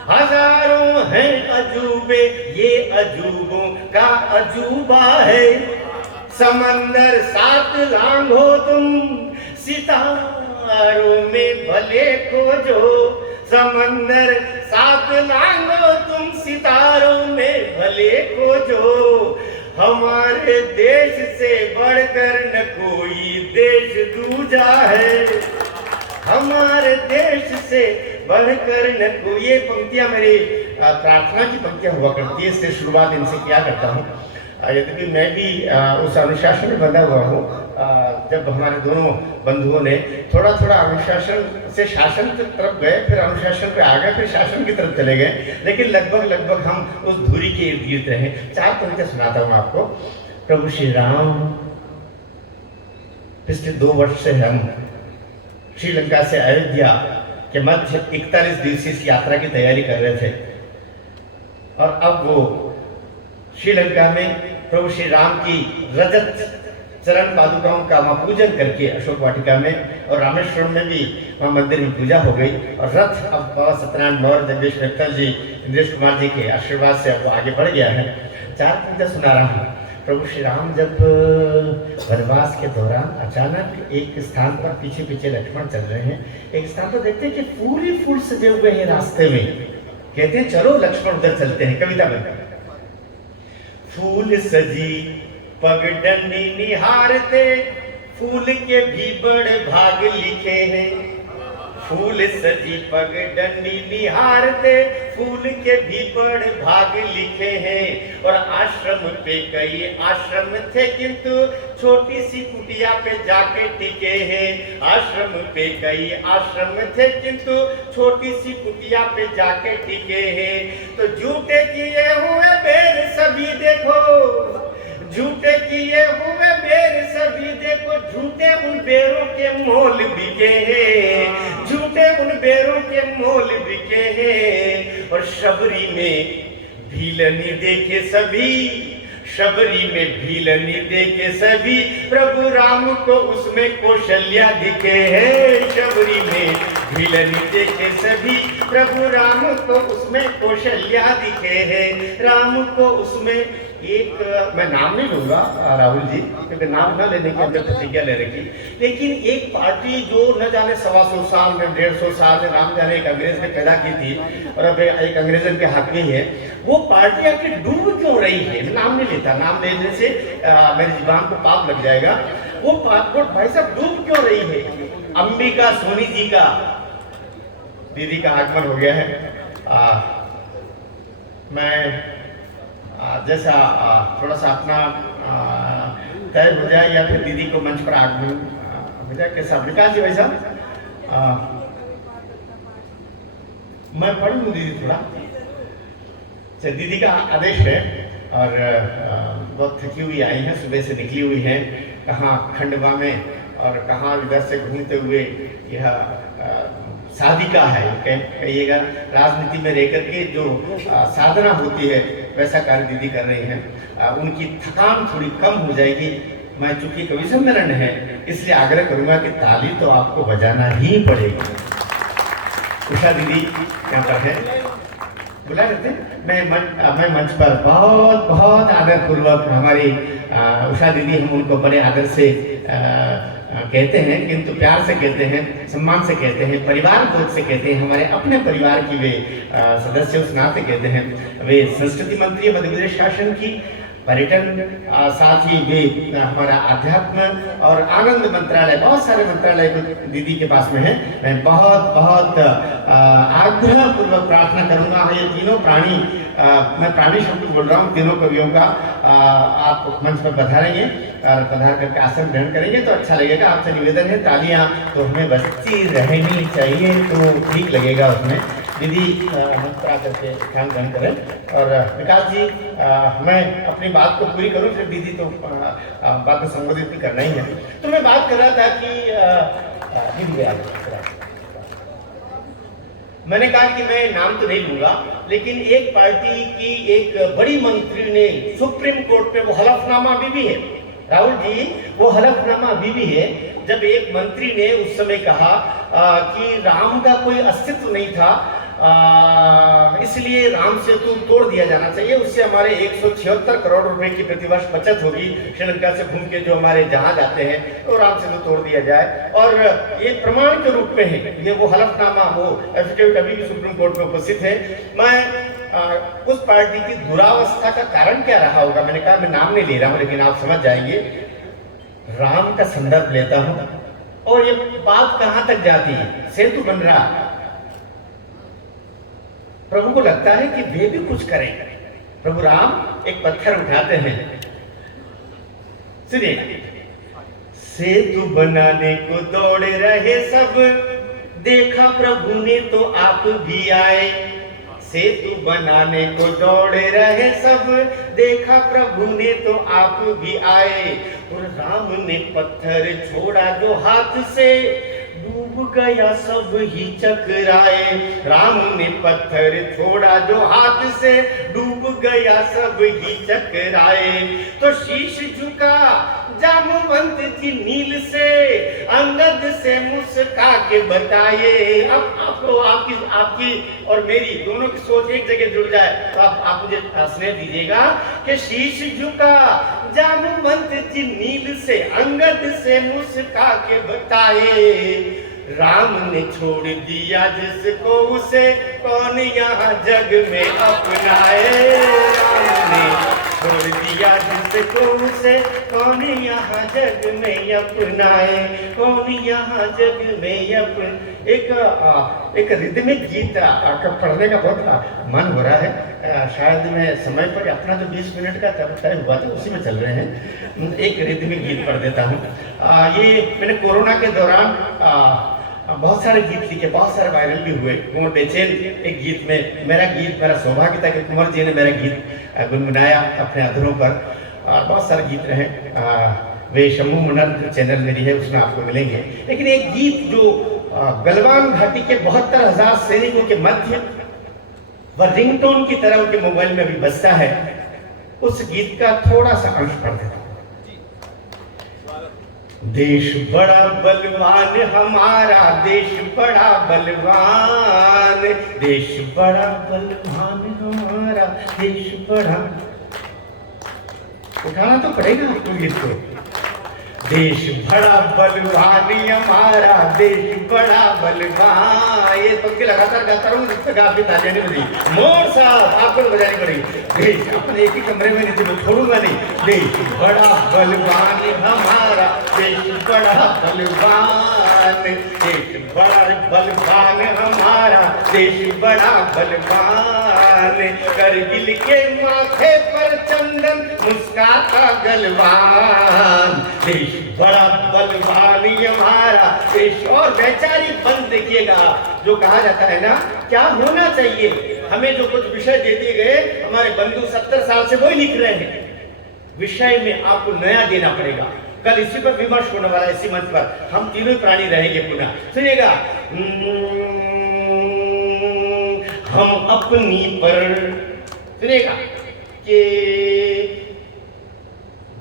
हजारों हैं अजूबे, ये अजूबों का अजूबा है। समंदर 7 लांघो तुम, सितारों में भले खोजो, समंदर 7 लांघो तुम, सितारों में भले खोजो। हमारे देश से बढ़कर न कोई देश दूजा है, हमारे देश से बढ़कर न कोई। ये पंक्तियां मेरी प्रार्थना की पंक्तियां हुआ करती है, इससे शुरुआत इनसे किया करता हूँ। यद्यपि मैं भी उस अनुशासन में बंधा हुआ हूँ। जब हमारे दोनों बंधुओं ने थोड़ा थोड़ा अनुशासन से शासन की तरफ गए, फिर अनुशासन पे आ गए, फिर शासन की तरफ चले गए, लेकिन लगभग हम उस धुरी के इर्द गिर्द रहे। 4 पंक्तियां सुनाता हूँ आपको। प्रभु श्री राम, पिछले 2 वर्ष से हम श्रीलंका से अयोध्या के मध्य 41 दिवसीय इस यात्रा की तैयारी कर रहे थे, और अब वो श्रीलंका में प्रभु श्री राम की रजत चरण पादुकाओं का वहाँ पूजन करके अशोक वाटिका में, और रामेश्वरम में भी वहाँ मंदिर में पूजा हो गई, और रथ अब बाबा सत्यनारायण मौर्य, देवेश मित्तल जी, इंद्रेश कुमार जी के आशीर्वाद से अब वो आगे बढ़ गया है। 4 पंक्तियां सुना रहा हूँ। प्रभु श्री राम जब वनवास के दौरान अचानक एक स्थान पर पीछे पीछे लक्ष्मण चल रहे हैं, एक स्थान पर देखते हैं कि पूरी फूल सजे हुए हैं रास्ते में। कहते हैं चलो लक्ष्मण उधर चलते हैं। कविता में फूल सजी पगडंडी निहारते, फूल के भी बड़े भाग लिखे हैं, फूल सजी पगडंडी निहारते, फूल के भी बड़े भाग लिखे हैं। और आश्रम पे कई आश्रम थे, किंतु छोटी सी कुटिया पे जाके टिके हैं। आश्रम पे कई आश्रम थे, किंतु छोटी सी कुटिया पे जाके टिके हैं। तो झूठे किए हुए बेर सभी देखो, झूठे किए हुए बेर सभी देखो, झूठे उन बेरों के मोल बिके हैं, झूठे उन बेरों के मोल बिके हैं। और शबरी में भीलनी देखे सभी, शबरी में भीलनी देखे सभी, प्रभु राम को उसमें कौशल्या दिखे हैं। शबरी में भीलनी देखे सभी, प्रभु राम को उसमें कौशल्या दिखे हैं। राम को उसमें एक, मैं नाम नहीं लूंगा राहुल जी, क्योंकि नाम न लेने की हमने प्रतिज्ञा ले रखी, लेकिन एक पार्टी जो न जाने 125 साल में 150 साल में राम जाने एक अंग्रेज ने पैदा की थी और अब एक अंग्रेजन के हाथ में है, वो पार्टी आके डूब क्यों रही है? नाम नहीं लेता, नाम लेने से मेरी जुबान को पाप लग जाएगा। वो भाई साहब डूब क्यों रही है? अंबिका सोनी जी का, दीदी का आगमन हो गया है। मैं जैसा थोड़ा सा अपना तय हो जाए या फिर दीदी को मंच पर आगमन हो जाए, कैसा विकास जी? भाई साहब मैं पढ़ लूँ दीदी थोड़ा। अच्छा, दीदी का आदेश है और बहुत थकी हुई आई हैं, सुबह से निकली हुई हैं, कहाँ खंडवा में और कहाँ इधर से घूमते हुए यह साधिका है, कहिएगा राजनीति में रहकर के जो साधना होती है वैसा कार्य दीदी कर रही हैं। उनकी थकान थोड़ी कम हो जाएगी। मैं चूंकि कवि सम्मेलन है इसलिए आग्रह करूंगा कि ताली तो आपको बजाना ही पड़ेगी। उषा दीदी यहाँ पर है, बुला लेते हैं। मैं मंच पर बहुत बहुत आदर पूर्वक हमारी उषा दीदी, हम उनको बड़े आदर से कहते हैं, किंतु प्यार से कहते हैं, सम्मान से कहते हैं, परिवार बोध से कहते हैं, हमारे अपने परिवार की वे सदस्य उस नाते कहते हैं। वे संस्कृति मंत्री मध्य प्रदेश शासन की, पर्यटन, साथ ही वे हमारा अध्यात्म और आनंद मंत्रालय, बहुत सारे मंत्रालय दीदी के पास में है। मैं बहुत बहुत आग्रह पूर्वक प्रार्थना करूंगा, ये तीनों प्राणी, मैं प्राणी शब्द बोल रहा हूँ, तीनों कवियों का आप मंच पर पधारेंगे और पधार करके आसन ग्रहण करेंगे तो अच्छा लगेगा। आपसे निवेदन है, तालियां तो हमें बजती रहनी चाहिए तो ठीक लगेगा उसमें। दीदी मंच पर आकर के ध्यान ग्रहण करें। और विकास जी, मैं अपनी बात को पूरी करूं, फिर दीदी तो बात में संबोधित भी करना ही है। तो मैं बात कर रहा था कि दीदी मैंने कहा कि मैं नाम तो नहीं लूंगा, लेकिन एक पार्टी की एक बड़ी मंत्री ने सुप्रीम कोर्ट में, वो हलफनामा अभी भी है राहुल जी, वो हलफनामा अभी भी है, जब एक मंत्री ने उस समय कहा कि राम का कोई अस्तित्व नहीं था, इसलिए राम सेतु तोड़ दिया जाना चाहिए, उससे हमारे 176 करोड़ रुपए की प्रतिवर्ष बचत होगी, श्रीलंका से घूम के जो हमारे जहाज आते हैं, तो राम सेतु तोड़ दिया जाए। और ये प्रमाण के रूप में है, ये वो हलफनामा, वो एफिडेविट अभी भी सुप्रीम कोर्ट में उपस्थित है। मैं उस पार्टी की दुरावस्था का कारण क्या रहा होगा, मैंने कहा मैं नाम नहीं ले रहा हूं, लेकिन आप समझ जाएंगे। राम का संदर्भ लेता हूं और ये बात कहां तक जाती है, सेतु बन रहा, प्रभु को लगता है कि वे भी कुछ करें। प्रभु राम एक पत्थर उठाते हैं, सुनिए, सेतु बनाने को दौड़ रहे सब, देखा प्रभु ने तो आप भी आए। सेतु बनाने को दौड़ रहे सब, देखा प्रभु ने तो आप भी आए। और राम ने पत्थर छोड़ा जो हाथ से, डूब गया सब ही चकराए। राम ने पत्थर छोड़ा जो हाथ से, डूब गया सब ही चकराए। तो शीश झुका जामवंत जी नील से, अंगद से मुस्का के बताए। अब आपको आपकी और मेरी दोनों की सोच एक जगह जुड़ जाए तो आप मुझे स्नेह दीजिएगा कि शीश झुका जामवंत जी नील से, अंगद से मुस्का के बताए। राम ने छोड़ दिया जिसको, उसे कौन यहाँ जग में अपनाए। राम ने छोड़ दिया जिसको, उसे कौन यहाँ जग में अपनाए। कौन यहाँ जग में एक रिदमिक गीत पढ़ने का बहुत मन हो रहा है। शायद मैं समय पर अपना जो 20 मिनट का तय हुआ था उसी में चल रहे हैं। एक रिदमिक गीत पढ़ देता हूँ। ये मैंने कोरोना के दौरान बहुत सारे गीत लिखे, बहुत सारे वायरल भी हुए। कुंवर बेचैन एक गीत में, मेरा सौभाग्य था कि कुंवर जी ने मेरा गीत गुनगुनाया अपने अधरों पर, और बहुत सारे गीत रहे। वे शम्भू मुनर चैनल मेरी है, उसमें आपको मिलेंगे। लेकिन एक गीत जो गलवान घाटी के 72,000 सैनिकों के मध्य वह रिंगटोन की तरह उनके मोबाइल में अभी बजता है, उस गीत का थोड़ा सा अंश पढ़ देता हूं। देश बड़ा बलवान हमारा, देश बड़ा बलवान, देश बड़ा बलवान हमारा, देश बड़ा, उठाना तो पड़ेगा आपको गीत को। देश बड़ा बलवान हमारा, देश बड़ा बलवान। ये तो लगातार गाता रहूं जिस तक आपकी तालियां नहीं बजी। मोर साहब आपको बजानी पड़ेगी। देश अपने एक ही कमरे में नहीं, छोड़ूंगा नहीं। देश बड़ा बलवान हमारा, देश बड़ा बलवान, देश बड़ा बलवान हमारा, देश बड़ा बलवान। करगिल के माथे पर चंदन, मुस्काता गलवान, देश बड़ा बलवान हमारा देश। और वैचारिक बंद देखिएगा, जो कहा जाता है ना, क्या होना चाहिए, हमें जो कुछ विषय दे दिए गए, हमारे बंधु 70 साल से वही लिख रहे हैं। विषय में आपको नया देना पड़ेगा। कल इसी पर विमर्श होने वाला है, इसी मंच पर हम तीनों प्राणी रहेंगे पुनः। सुनिएगा, हम अपनी पर, सुनिएगा कि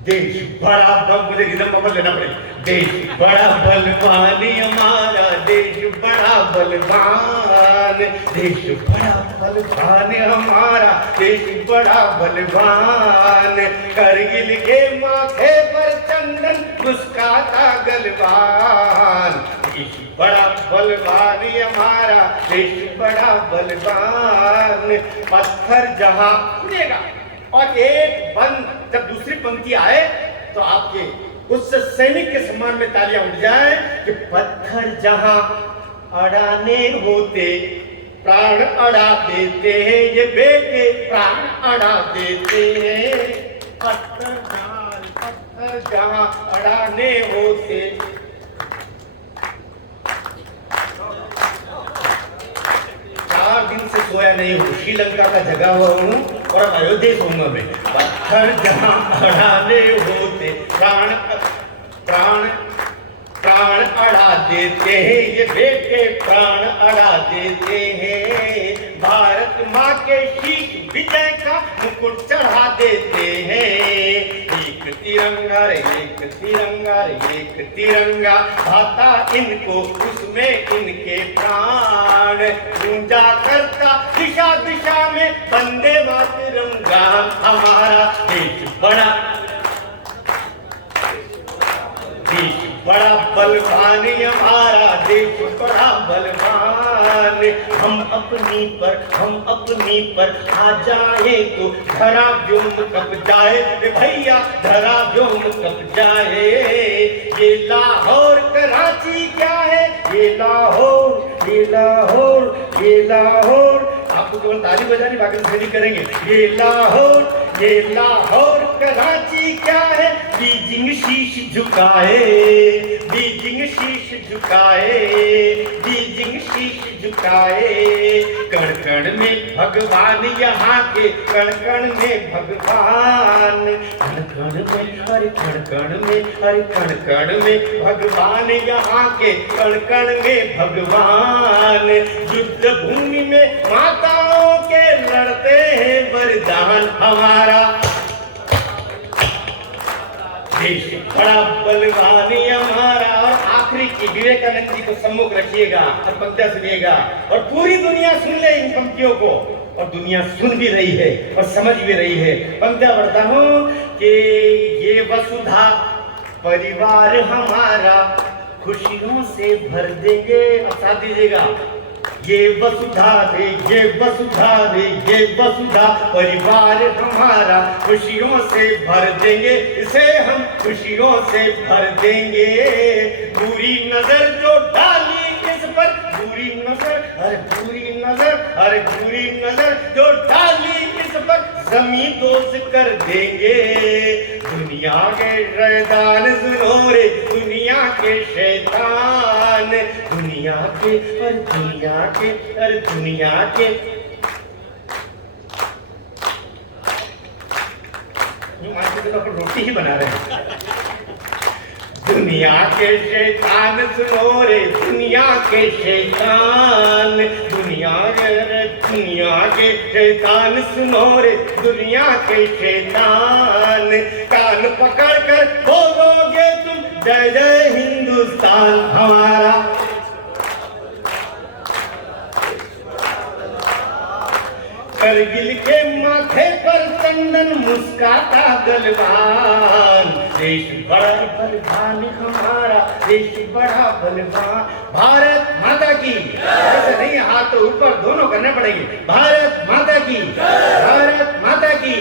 देश बड़ा, मुझे रिदम बबल लेना पड़ेगा। देश बड़ा बलवान हमारा, देश बड़ा बलवान, देश बड़ा बलवान हमारा, देश बड़ा बलवान। करगिल के माथे पर चंदन, मुस्काता गलवान। देश बड़ा बलवान ये हमारा, देश बड़ा बलवान। पत्थर जहां सुनेगा और एक बंद जब दूसरी पंक्ति आए तो आपके उस सैनिक के सम्मान में तालियां उठ जाए कि पत्थर जहां अड़ाने होते प्राण अड़ा देते हैं, ये बेटे प्राण अड़ा देते हैं। पत्थर जहां अड़ाने होते। 4 दिन से सोया नहीं हूँ, श्रीलंका का जगा हुआ हूँ और अब अयोध्या सोऊंगा मैं। पत्थर जहां अड़ाने होते प्राण अड़ा देते हैं, ये बेटे प्राण अड़ा देते हैं। भारत माँ के शीश विजय का मुकुट चढ़ा देते हैं। एक तिरंगा रे एक तिरंगा रे एक तिरंगा, भाता इनको उसमें इनके प्राण। गूंजा करता दिशा दिशा में वंदे मातरम गान। हमारा देश बड़ा बलवान, हमारा देश बड़ा बलवान। हम अपनी पर आ जाए तो धरा व्योम कप जाए भैया, धरा व्योम कप जाए। ये लाहौर कराची क्या है, ये लाहौर ये लाहौर ये लाहौर। आपको केवल ताली बजानी, बाकी नहीं करेंगे। ये लाहौर कराची क्या है, बीजिंग शीश झुकाए, बीजिंग शीश झुकाए, बीजिंग शीश झुकाए। कण कण में भगवान यहाँ के, कण कण में भगवान। कण कण में हर कण कण में, हर कण कण में भगवान यहाँ के, कण कण में भगवान। युद्ध भूमि में माताओं के लड़ते हैं वरदान। हमारा देश बड़ा बलवान हमारा। और आखिरी की विवेकानंद जी को सम्मुख रखिएगा और पंक्तियां सुनिएगा और पूरी दुनिया सुन ले इन पंक्तियों को, और दुनिया सुन भी रही है और समझ भी रही है। पंक्तियां पढ़ता हूं कि ये वसुधा परिवार हमारा खुशियों से भर देंगे। अब साथ दीजिएगा, ये वसुधा रे ये वसुधा रे ये वसुधा परिवार हमारा खुशियों से भर देंगे, इसे हम खुशियों से भर देंगे। बुरी नजर जो डाली इस पर, बुरी नजर अरे बुरी नजर, अरे बुरी नजर जो डाली इस पर, जमीन दोष कर देंगे। दुनिया के शैतान सुनो रे, दुनिया के शैतान, दुनिया के और दुनिया के और दुनिया के। तो रोटी ही बना रहे हैं। दुनिया के शैतान सुनो रे, दुनिया के शैतान, दुनिया के शैतान सुनो रे, दुनिया के शैतान। कान पकड़ कर बोलोगे तुम जय जय हिंदुस्तान। हमारा करगिल के माथे पर चंदन मुस्काता गलवान। देश बड़ा बलवान हमारा, देश बड़ा बलवान। भारत माता की, ऐसे नहीं हाथ तो ऊपर दोनों करने पड़ेंगे। भारत माता की, भारत माता की।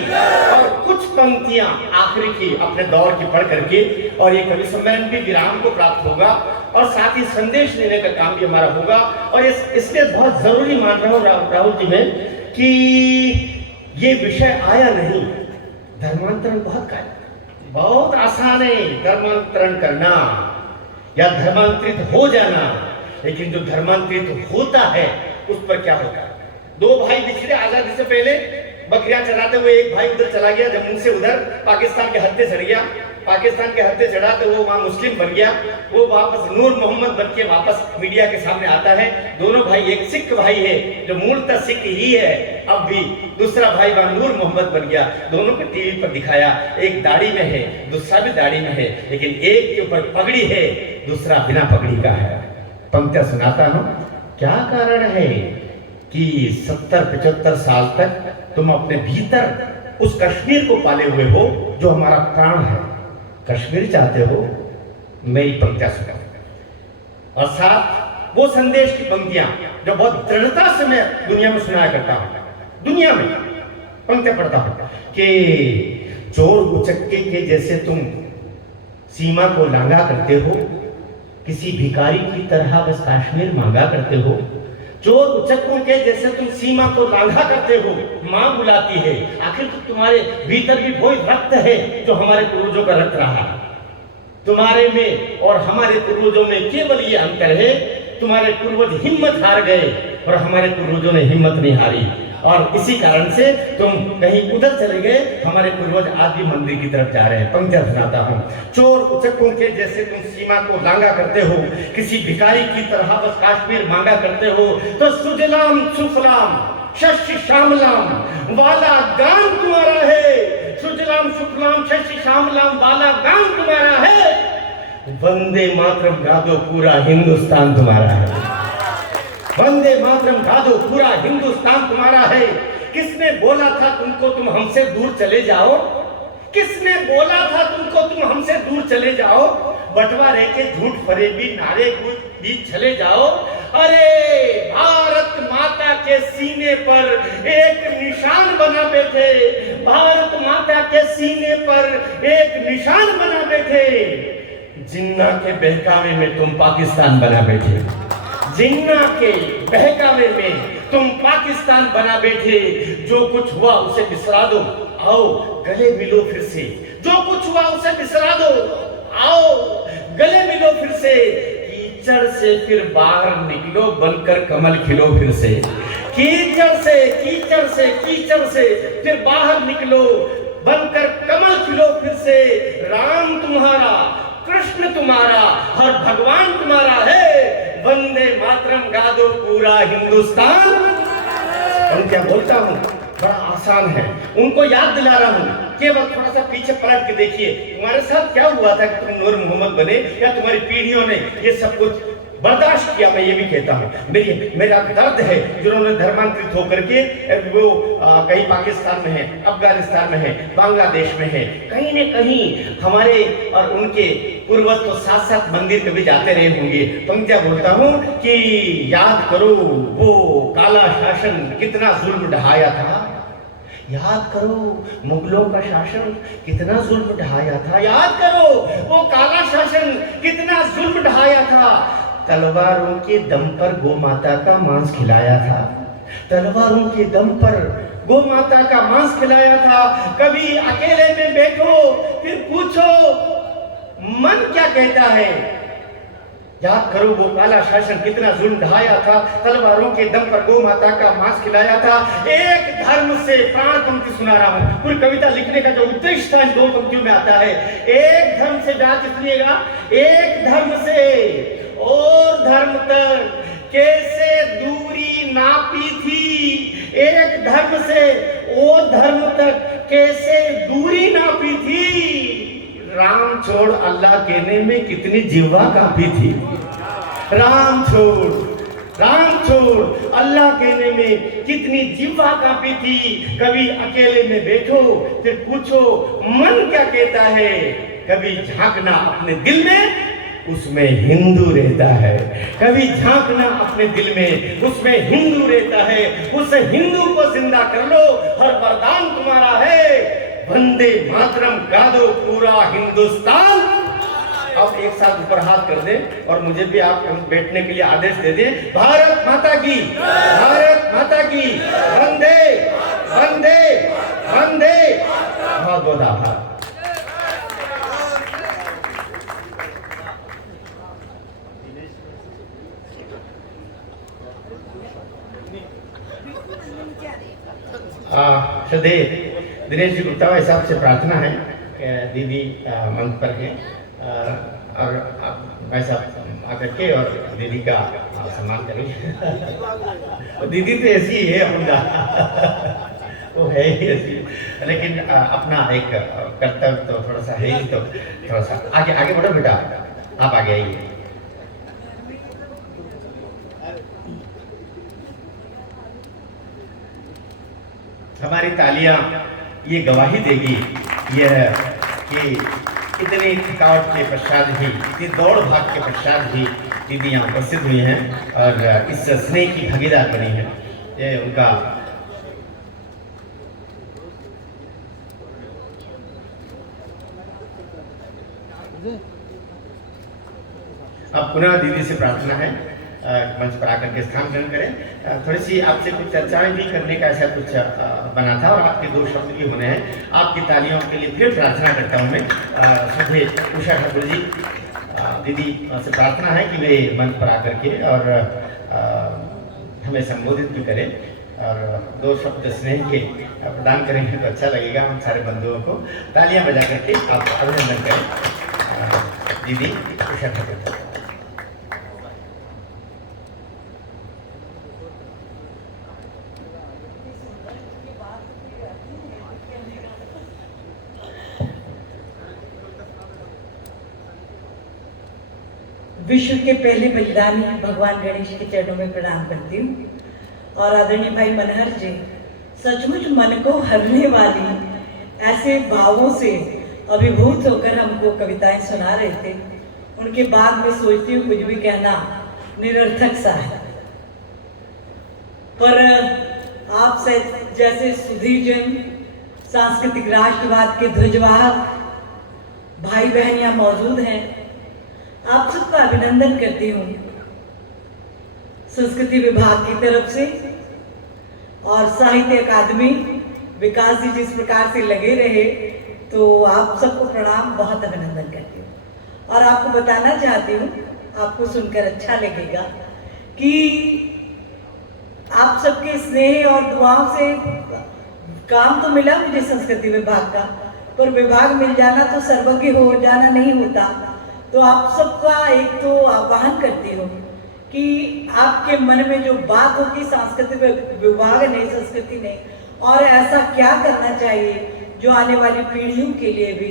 और कुछ पंक्तियां आखिरी की अपने दौर की पढ़ करके, और ये कवि सम्मेलन भी विराम को प्राप्त होगा और साथ ही संदेश देने का काम भी हमारा होगा। और इसलिए बहुत जरूरी मान रहा हूँ राहुल जी में कि ये विषय आया नहीं। धर्मांतरण बहुत आसान है धर्मांतरण करना या धर्मांतरित हो जाना, लेकिन जो धर्मांतरित होता है उस पर क्या होगा। 2 भाई बिछड़े आजादी से पहले, बकरियां चराते हुए एक भाई उधर चला गया जम्मू से उधर पाकिस्तान के हद पे चढ़ गया। पाकिस्तान के हद पे चढ़ा तो वो वहां मुस्लिम बन गया। वो वापस नूर मोहम्मद बन के वापस मीडिया के सामने आता है। दोनों भाई, एक सिख भाई है जो मूलतः सिख ही है अब भी, दूसरा भाई वहां नूर मोहम्मद बन गया। दोनों को टीवी पर दिखाया, एक दाढ़ी में है, दूसरा भी दाढ़ी में है, लेकिन एक के ऊपर पगड़ी है, दूसरा बिना पगड़ी का है। पंक्तियां सुनाता हूं। क्या कारण है कि 70-75 साल तक तुम अपने भीतर उस कश्मीर को पाले हुए हो जो हमारा प्राण है। कश्मीर चाहते हो, मेरी पंक्तियां सुना और साथ वो संदेश की पंक्तियां जो बहुत दृढ़ता से मैं दुनिया में सुनाया करता हूं, दुनिया में पंक्तियां पढ़ता हूं कि चोर उचक्के के जैसे तुम सीमा को लांघा करते हो, किसी भिखारी की तरह बस कश्मीर मांगा करते हो। चोर उचक्कों के जैसे तुम सीमा को लांघा करते हो, मां बुलाती है। आखिर तो तुम्हारे भीतर भी वही रक्त है जो हमारे पूर्वजों का रक्त रहा। तुम्हारे में और हमारे पूर्वजों में केवल ये अंतर है, तुम्हारे पूर्वज हिम्मत हार गए और हमारे पूर्वजों ने हिम्मत नहीं हारी, और इसी कारण से तुम कहीं उधर चले गए, हमारे पूर्वज आज भी मंदिर की तरफ जा रहे हैं। पंक्तियां सुनाता हूं। चोर उचक्कों के जैसे तुम सीमा को लांघा करते हो, किसी भिखारी की तरह बस कश्मीर मांगा करते हो, तो सुजलाम सुफलाम शशि श्यामलाम वाला गान तुम्हारा है। सुजलाम सुफलाम शशि श्यामलाम वाला गान तुम्हारा है। वंदे मातरम गा दो, पूरा हिंदुस्तान तुम्हारा है। वंदे मातरम गा दो, पूरा हिंदुस्तान तुम्हारा है। किसने बोला था तुमको तुम हमसे दूर चले जाओ? किसने बोला था तुमको तुम हमसे दूर चले जाओ? बंटवारे के झूठ फरेबी नारे बीच चले जाओ। अरे भारत माता के सीने पर एक निशान बना बैठे, भारत माता के सीने पर एक निशान बना बैठे। जिन्ना के बहकावे में तुम पाकिस्तान बना बैठे, जिन्ना के बहकावे में तुम पाकिस्तान बना बैठे। जो कुछ हुआ उसे बिसरा दो, आओ गले मिलो फिर से। जो कुछ हुआ उसे बिसरा दो, आओ गले मिलो फिर से। कीचड़ से फिर बाहर निकलो, बनकर कमल खिलो फिर से। कीचड़ से कीचड़ से कीचड़ से फिर बाहर निकलो, बनकर कमल खिलो फिर से। राम तुम्हारा, कृष्ण तुम्हारा, हर भगवान तुम्हारा है। वंदे मातरम गा दो, पूरा हिंदुस्तान। हम क्या बोलता हूँ, बड़ा आसान है, उनको याद दिला रहा हूँ। केवल थोड़ा सा पीछे पलट के देखिए, तुम्हारे साथ क्या हुआ था कि तुम नूर मोहम्मद बने, या तुम्हारी पीढ़ियों ने ये सब कुछ बर्दाश्त किया। मैं ये भी कहता हूँ, मेरा दर्द है जिन्होंने धर्मांतरित होकर के वो कहीं पाकिस्तान में है, अफगानिस्तान में है, बांग्लादेश में है, कहीं न कहीं हमारे और उनके पूर्वज तो साथ साथ मंदिर में भी जाते रहे होंगे। तो मैं क्या बोलता हूँ कि याद करो वो काला शासन कितना जुल्म ढहाया था। याद करो मुगलों का शासन कितना जुल्म ढहाया था। याद करो वो काला शासन कितना जुल्म ढहाया था। तलवारों के दम पर गौ माता का मांस खिलाया था। तलवारों के दम पर गौ माता का मांस खिलाया था। कभी अकेले में बैठो फिर पूछो मन क्या कहता है। याद करो वो काला शासन कितना जुल्म ढहाया था। तलवारों के दम पर गौ माता का मांस खिलाया था। एक धर्म से, प्राण पंक्ति सुना रहा हूं, पूरी कविता लिखने का जो उद्देश्य था इन दो पंक्तियों में आता है। एक धर्म से बात सुनिएगा, एक धर्म से और धर्म तक कैसे दूरी नापी थी। एक धर्म से वो धर्म तक कैसे दूरी नापी थी। राम छोड़ अल्लाह कहने में कितनी जिह्वा कांपी थी। राम छोड़ अल्लाह कहने में कितनी जिह्वा कांपी थी। कभी अकेले में बैठो फिर पूछो मन क्या कहता है। कभी झांकना अपने दिल में, उसमें हिंदू रहता है। कभी झांकना अपने दिल में, उसमें हिंदू रहता है। उस हिंदू को जिंदा कर लो, हर वरदान तुम्हारा है। वंदे मातरम गा दो, पूरा हिंदुस्तान। अब एक साथ ऊपर हाथ कर दें और मुझे भी आप बैठने के लिए आदेश दे दें। भारत माता की, भारत माता की, वंदे वंदे वंदे। बहुत बहुत आभार। श्रद्धेय दिनेश जी गुप्ता भाई साहब से प्रार्थना है, दीदी मंच पर हैं और भाई साहब आकर के और दीदी का सम्मान करें। दीदी तो ऐसी ही है अपना, वो है ही ऐसी, लेकिन अपना एक कर्तव्य तो थोड़ा सा है ही, तो थोड़ा सा आगे आगे बढ़ो बेटा, आप आगे आइए। हमारी तालियां ये गवाही देगी यह कि इतनी थकावट के पश्चात भी, इतनी दौड़ भाग के पश्चात भी दीदी यहाँ उपस्थित हुई हैं और इस स्नेह की भागीदार बनी है। ये उनका अब पुनः दीदी से प्रार्थना है मंच पर आकर के स्थान ग्रहण करें। थोड़ी सी आपसे कुछ चर्चाएं भी करने का ऐसा कुछ बना था और आपके 2 शब्द भी होने हैं। आपकी तालियों के लिए फिर प्रार्थना करता हूं मैं। श्रद्धेय उषा ठाकुर जी, दीदी से प्रार्थना है कि वे मंच पर आकर के और हमें संबोधित भी करें और 2 शब्द स्नेह के प्रदान करेंगे तो अच्छा लगेगा हम सारे बंधुओं को। तालियां बजा करके आप अभिनंदन करें दीदी उषा ठाकुर। विश्व के पहले बलिदानी भगवान गणेश के चरणों में प्रणाम करती हूँ। और आदरणीय भाई मनहर जी, सचमुच मन को हरने वाली ऐसे भावों से अभिभूत होकर हमको कविताएं सुना रहे थे। उनके बाद में सोचती हूँ कुछ भी कहना निरर्थक सा है, पर आप से जैसे सुधीर जैन सांस्कृतिक राष्ट्रवाद के ध्वजवाहक भाई बहन यहाँ मौजूद हैं, आप सबका अभिनंदन करती हूँ संस्कृति विभाग की तरफ से। और साहित्य अकादमी विकास जी जिस प्रकार से लगे रहे, तो आप सबको प्रणाम, बहुत अभिनंदन करती हूँ। और आपको बताना चाहती हूँ, आपको सुनकर अच्छा लगेगा कि आप सबके स्नेह और दुआओं से काम तो मिला मुझे संस्कृति विभाग का, पर विभाग मिल जाना तो सर्वज्ञ हो जाना नहीं होता। तो आप सबका एक तो आह्वान करती हूँ कि आपके मन में जो बात होगी सांस्कृतिक विभाग ने, संस्कृति ने, और ऐसा क्या करना चाहिए जो आने वाली पीढ़ियों के लिए भी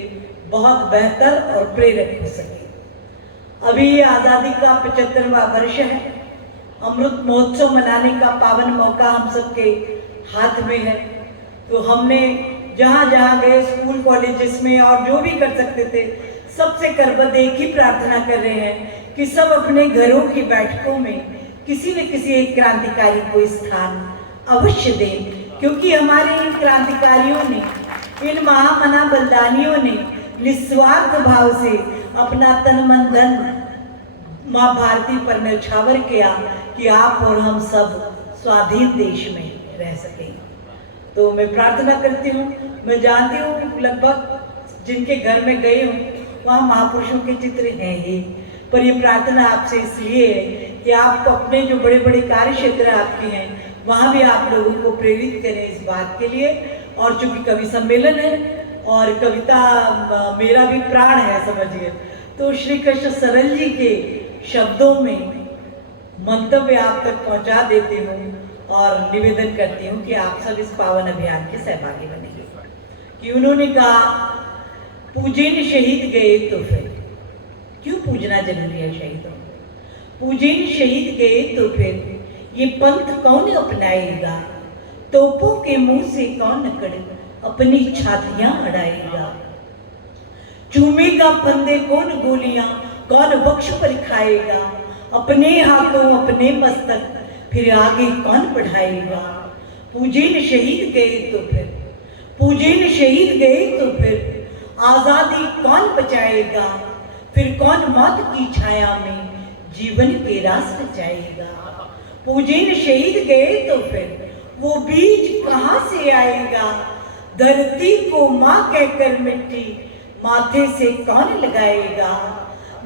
बहुत बेहतर और प्रेरक हो सके। अभी आज़ादी का 75वां वर्ष है, अमृत महोत्सव मनाने का पावन मौका हम सबके हाथ में है। तो हमने जहाँ जहाँ गए स्कूल कॉलेजेस में और जो भी कर सकते थे, सबसे करबद्ध एक ही प्रार्थना कर रहे हैं कि सब अपने घरों की बैठकों में किसी न किसी एक क्रांतिकारी को स्थान अवश्य दें, क्योंकि हमारे इन क्रांतिकारियों ने, इन महामना बलिदानियों ने निस्वार्थ भाव से अपना तन मन धन माँ भारती पर न्यौछावर किया कि आप और हम सब स्वाधीन देश में रह सकें। तो मैं प्रार्थना करती हूँ, मैं जानती हूँ लगभग जिनके घर में गई हूँ वहाँ महापुरुषों के चित्र हैं ही, पर ये प्रार्थना आपसे इसलिए है कि आप अपने जो बड़े बड़े कार्य क्षेत्र आपके हैं वहाँ भी आप लोगों को प्रेरित करें इस बात के लिए। और चूंकि कवि सम्मेलन है और कविता मेरा भी प्राण है समझिए, तो श्री कृष्ण सरल जी के शब्दों में मंतव्य आप तक पहुँचा देती हूँ और निवेदन करती हूँ कि आप सब इस पावन अभियान के सहभागी बनेंगे। कि उन्होंने कहा, पूजिन शहीद गए तो फिर, क्यों पूजना जरूरी है शहीदों? पूजिन शहीद गए तो फिर ये पंथ कौन अपनाएगा? तोपों के मुंह से कौन अकड़ अपनी छातियां अड़ाएगा? चूमेगा फंदे कौन गोलियां, कौन वक्ष पर खाएगा? अपने हाथों अपने मस्तक फिर आगे कौन बढ़ाएगा? पूजिन शहीद गए तो फिर, पूजिन शहीद गए तो फिर आजादी कौन बचाएगा? फिर कौन मौत की छाया में जीवन के रास्ते जाएगा? पूजिन शहीद गए तो फिर वो बीज कहाँ से आएगा? धरती को माँ कहकर मिट्टी माथे से कौन लगाएगा?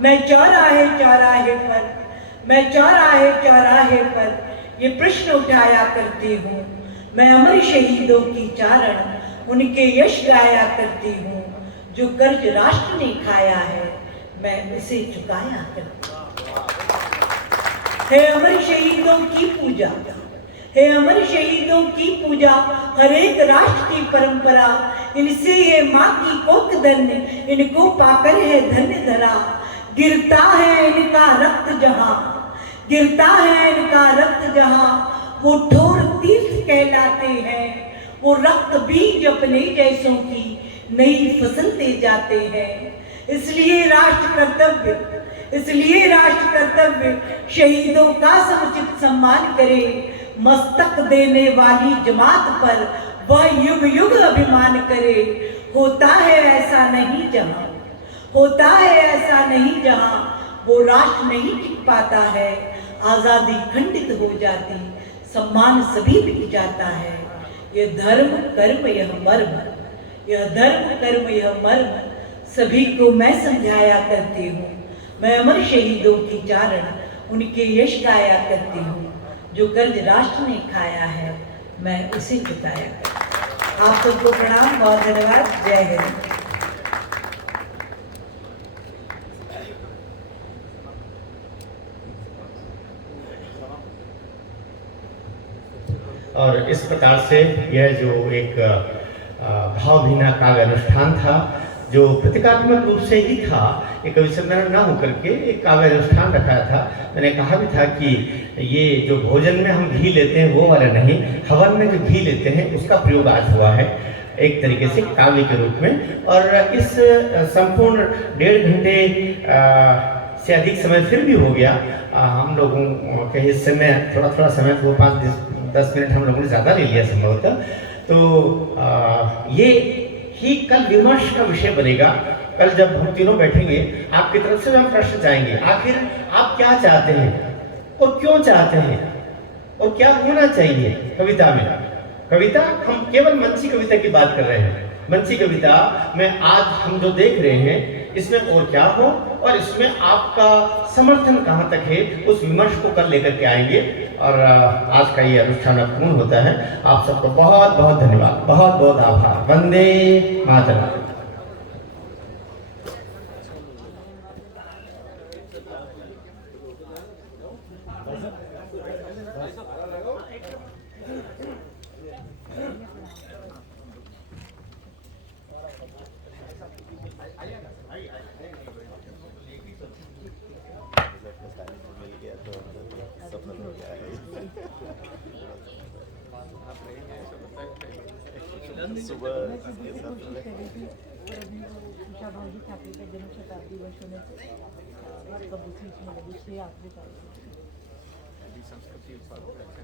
मैं चौराहे चौराहे पर, मैं चौराहे चौराहे पर ये प्रश्न उठाया करती हूँ। मैं अमर शहीदों की चारण उनके यश गाया करती हूँ। जो कर्ज राष्ट्र ने खाया है मैं उसे चुकाया करती हूँ। हे अमर शहीदों की पूजा, हे अमर शहीदों की पूजा, हर एक राष्ट्र की परंपरा, इनसे ये माँ की कोख धन्य, इनको पाकर है धन्य धरा। गिरता है इनका रक्त जहाँ, गिरता है इनका रक्त जहाँ, वो ठोर तीर्थ कहलाते हैं। वो रक्त बीज अपने जैसों की नई फसल दे जाते हैं। इसलिए राष्ट्र कर्तव्य शहीदों का समुचित सम्मान करे। मस्तक देने वाली जमात पर वह युग युग अभिमान करे। होता है ऐसा नहीं जहां वो राष्ट्र नहीं टिक पाता है। आजादी खंडित हो जाती, सम्मान सभी बिक जाता है। यह धर्म कर्म यह मर्म सभी को मैं समझाया करती हूँ। मैं अमर शहीदों की चारण उनके यश गाया करती हूँ। जो कर्ज राष्ट्र ने खाया है मैं उसे चुकाया करती हूँ। आप सबको प्रणाम, बहुत धन्यवाद। जय हिंद। और इस प्रकार से यह जो एक भावभीना काव्य अनुष्ठान था, जो प्रतीकात्मक रूप से ही था, एक कवि सम्मेलन न होकर के एक काव्य अनुष्ठान रखा था। मैंने कहा भी था कि ये जो भोजन में हम घी लेते हैं वो वाला नहीं, हवन में जो घी लेते हैं उसका प्रयोग आज हुआ है एक तरीके से काव्य के रूप में। और इस संपूर्ण 1.5 घंटे से अधिक समय फिर भी हो गया। हम लोगों के हिस्से में थोड़ा समय, वो 5-10 मिनट हम लोगों ने ज़्यादा ले लिया संभवतः। तो ये ही कल विमर्श का विषय बनेगा। कल जब हम तीनों बैठेंगे, आपकी तरफ से हम प्रश्न चाहेंगे, आखिर आप क्या चाहते हैं और क्यों चाहते हैं और क्या होना चाहिए कविता में। कविता, हम केवल मंची कविता की बात कर रहे हैं। मंची कविता में आज हम जो देख रहे हैं, इसमें और क्या हो और इसमें आपका समर्थन कहाँ तक है, उस विमर्श को कल लेकर के आएंगे। और आज का ये अनुष्ठान पूर्ण होता है। आप सबको बहुत बहुत धन्यवाद, बहुत बहुत आभार। वंदे मातरम। भाऊजी ठाकरे का जन्म शताब्दी वर्ष होने से आखिरी तारीख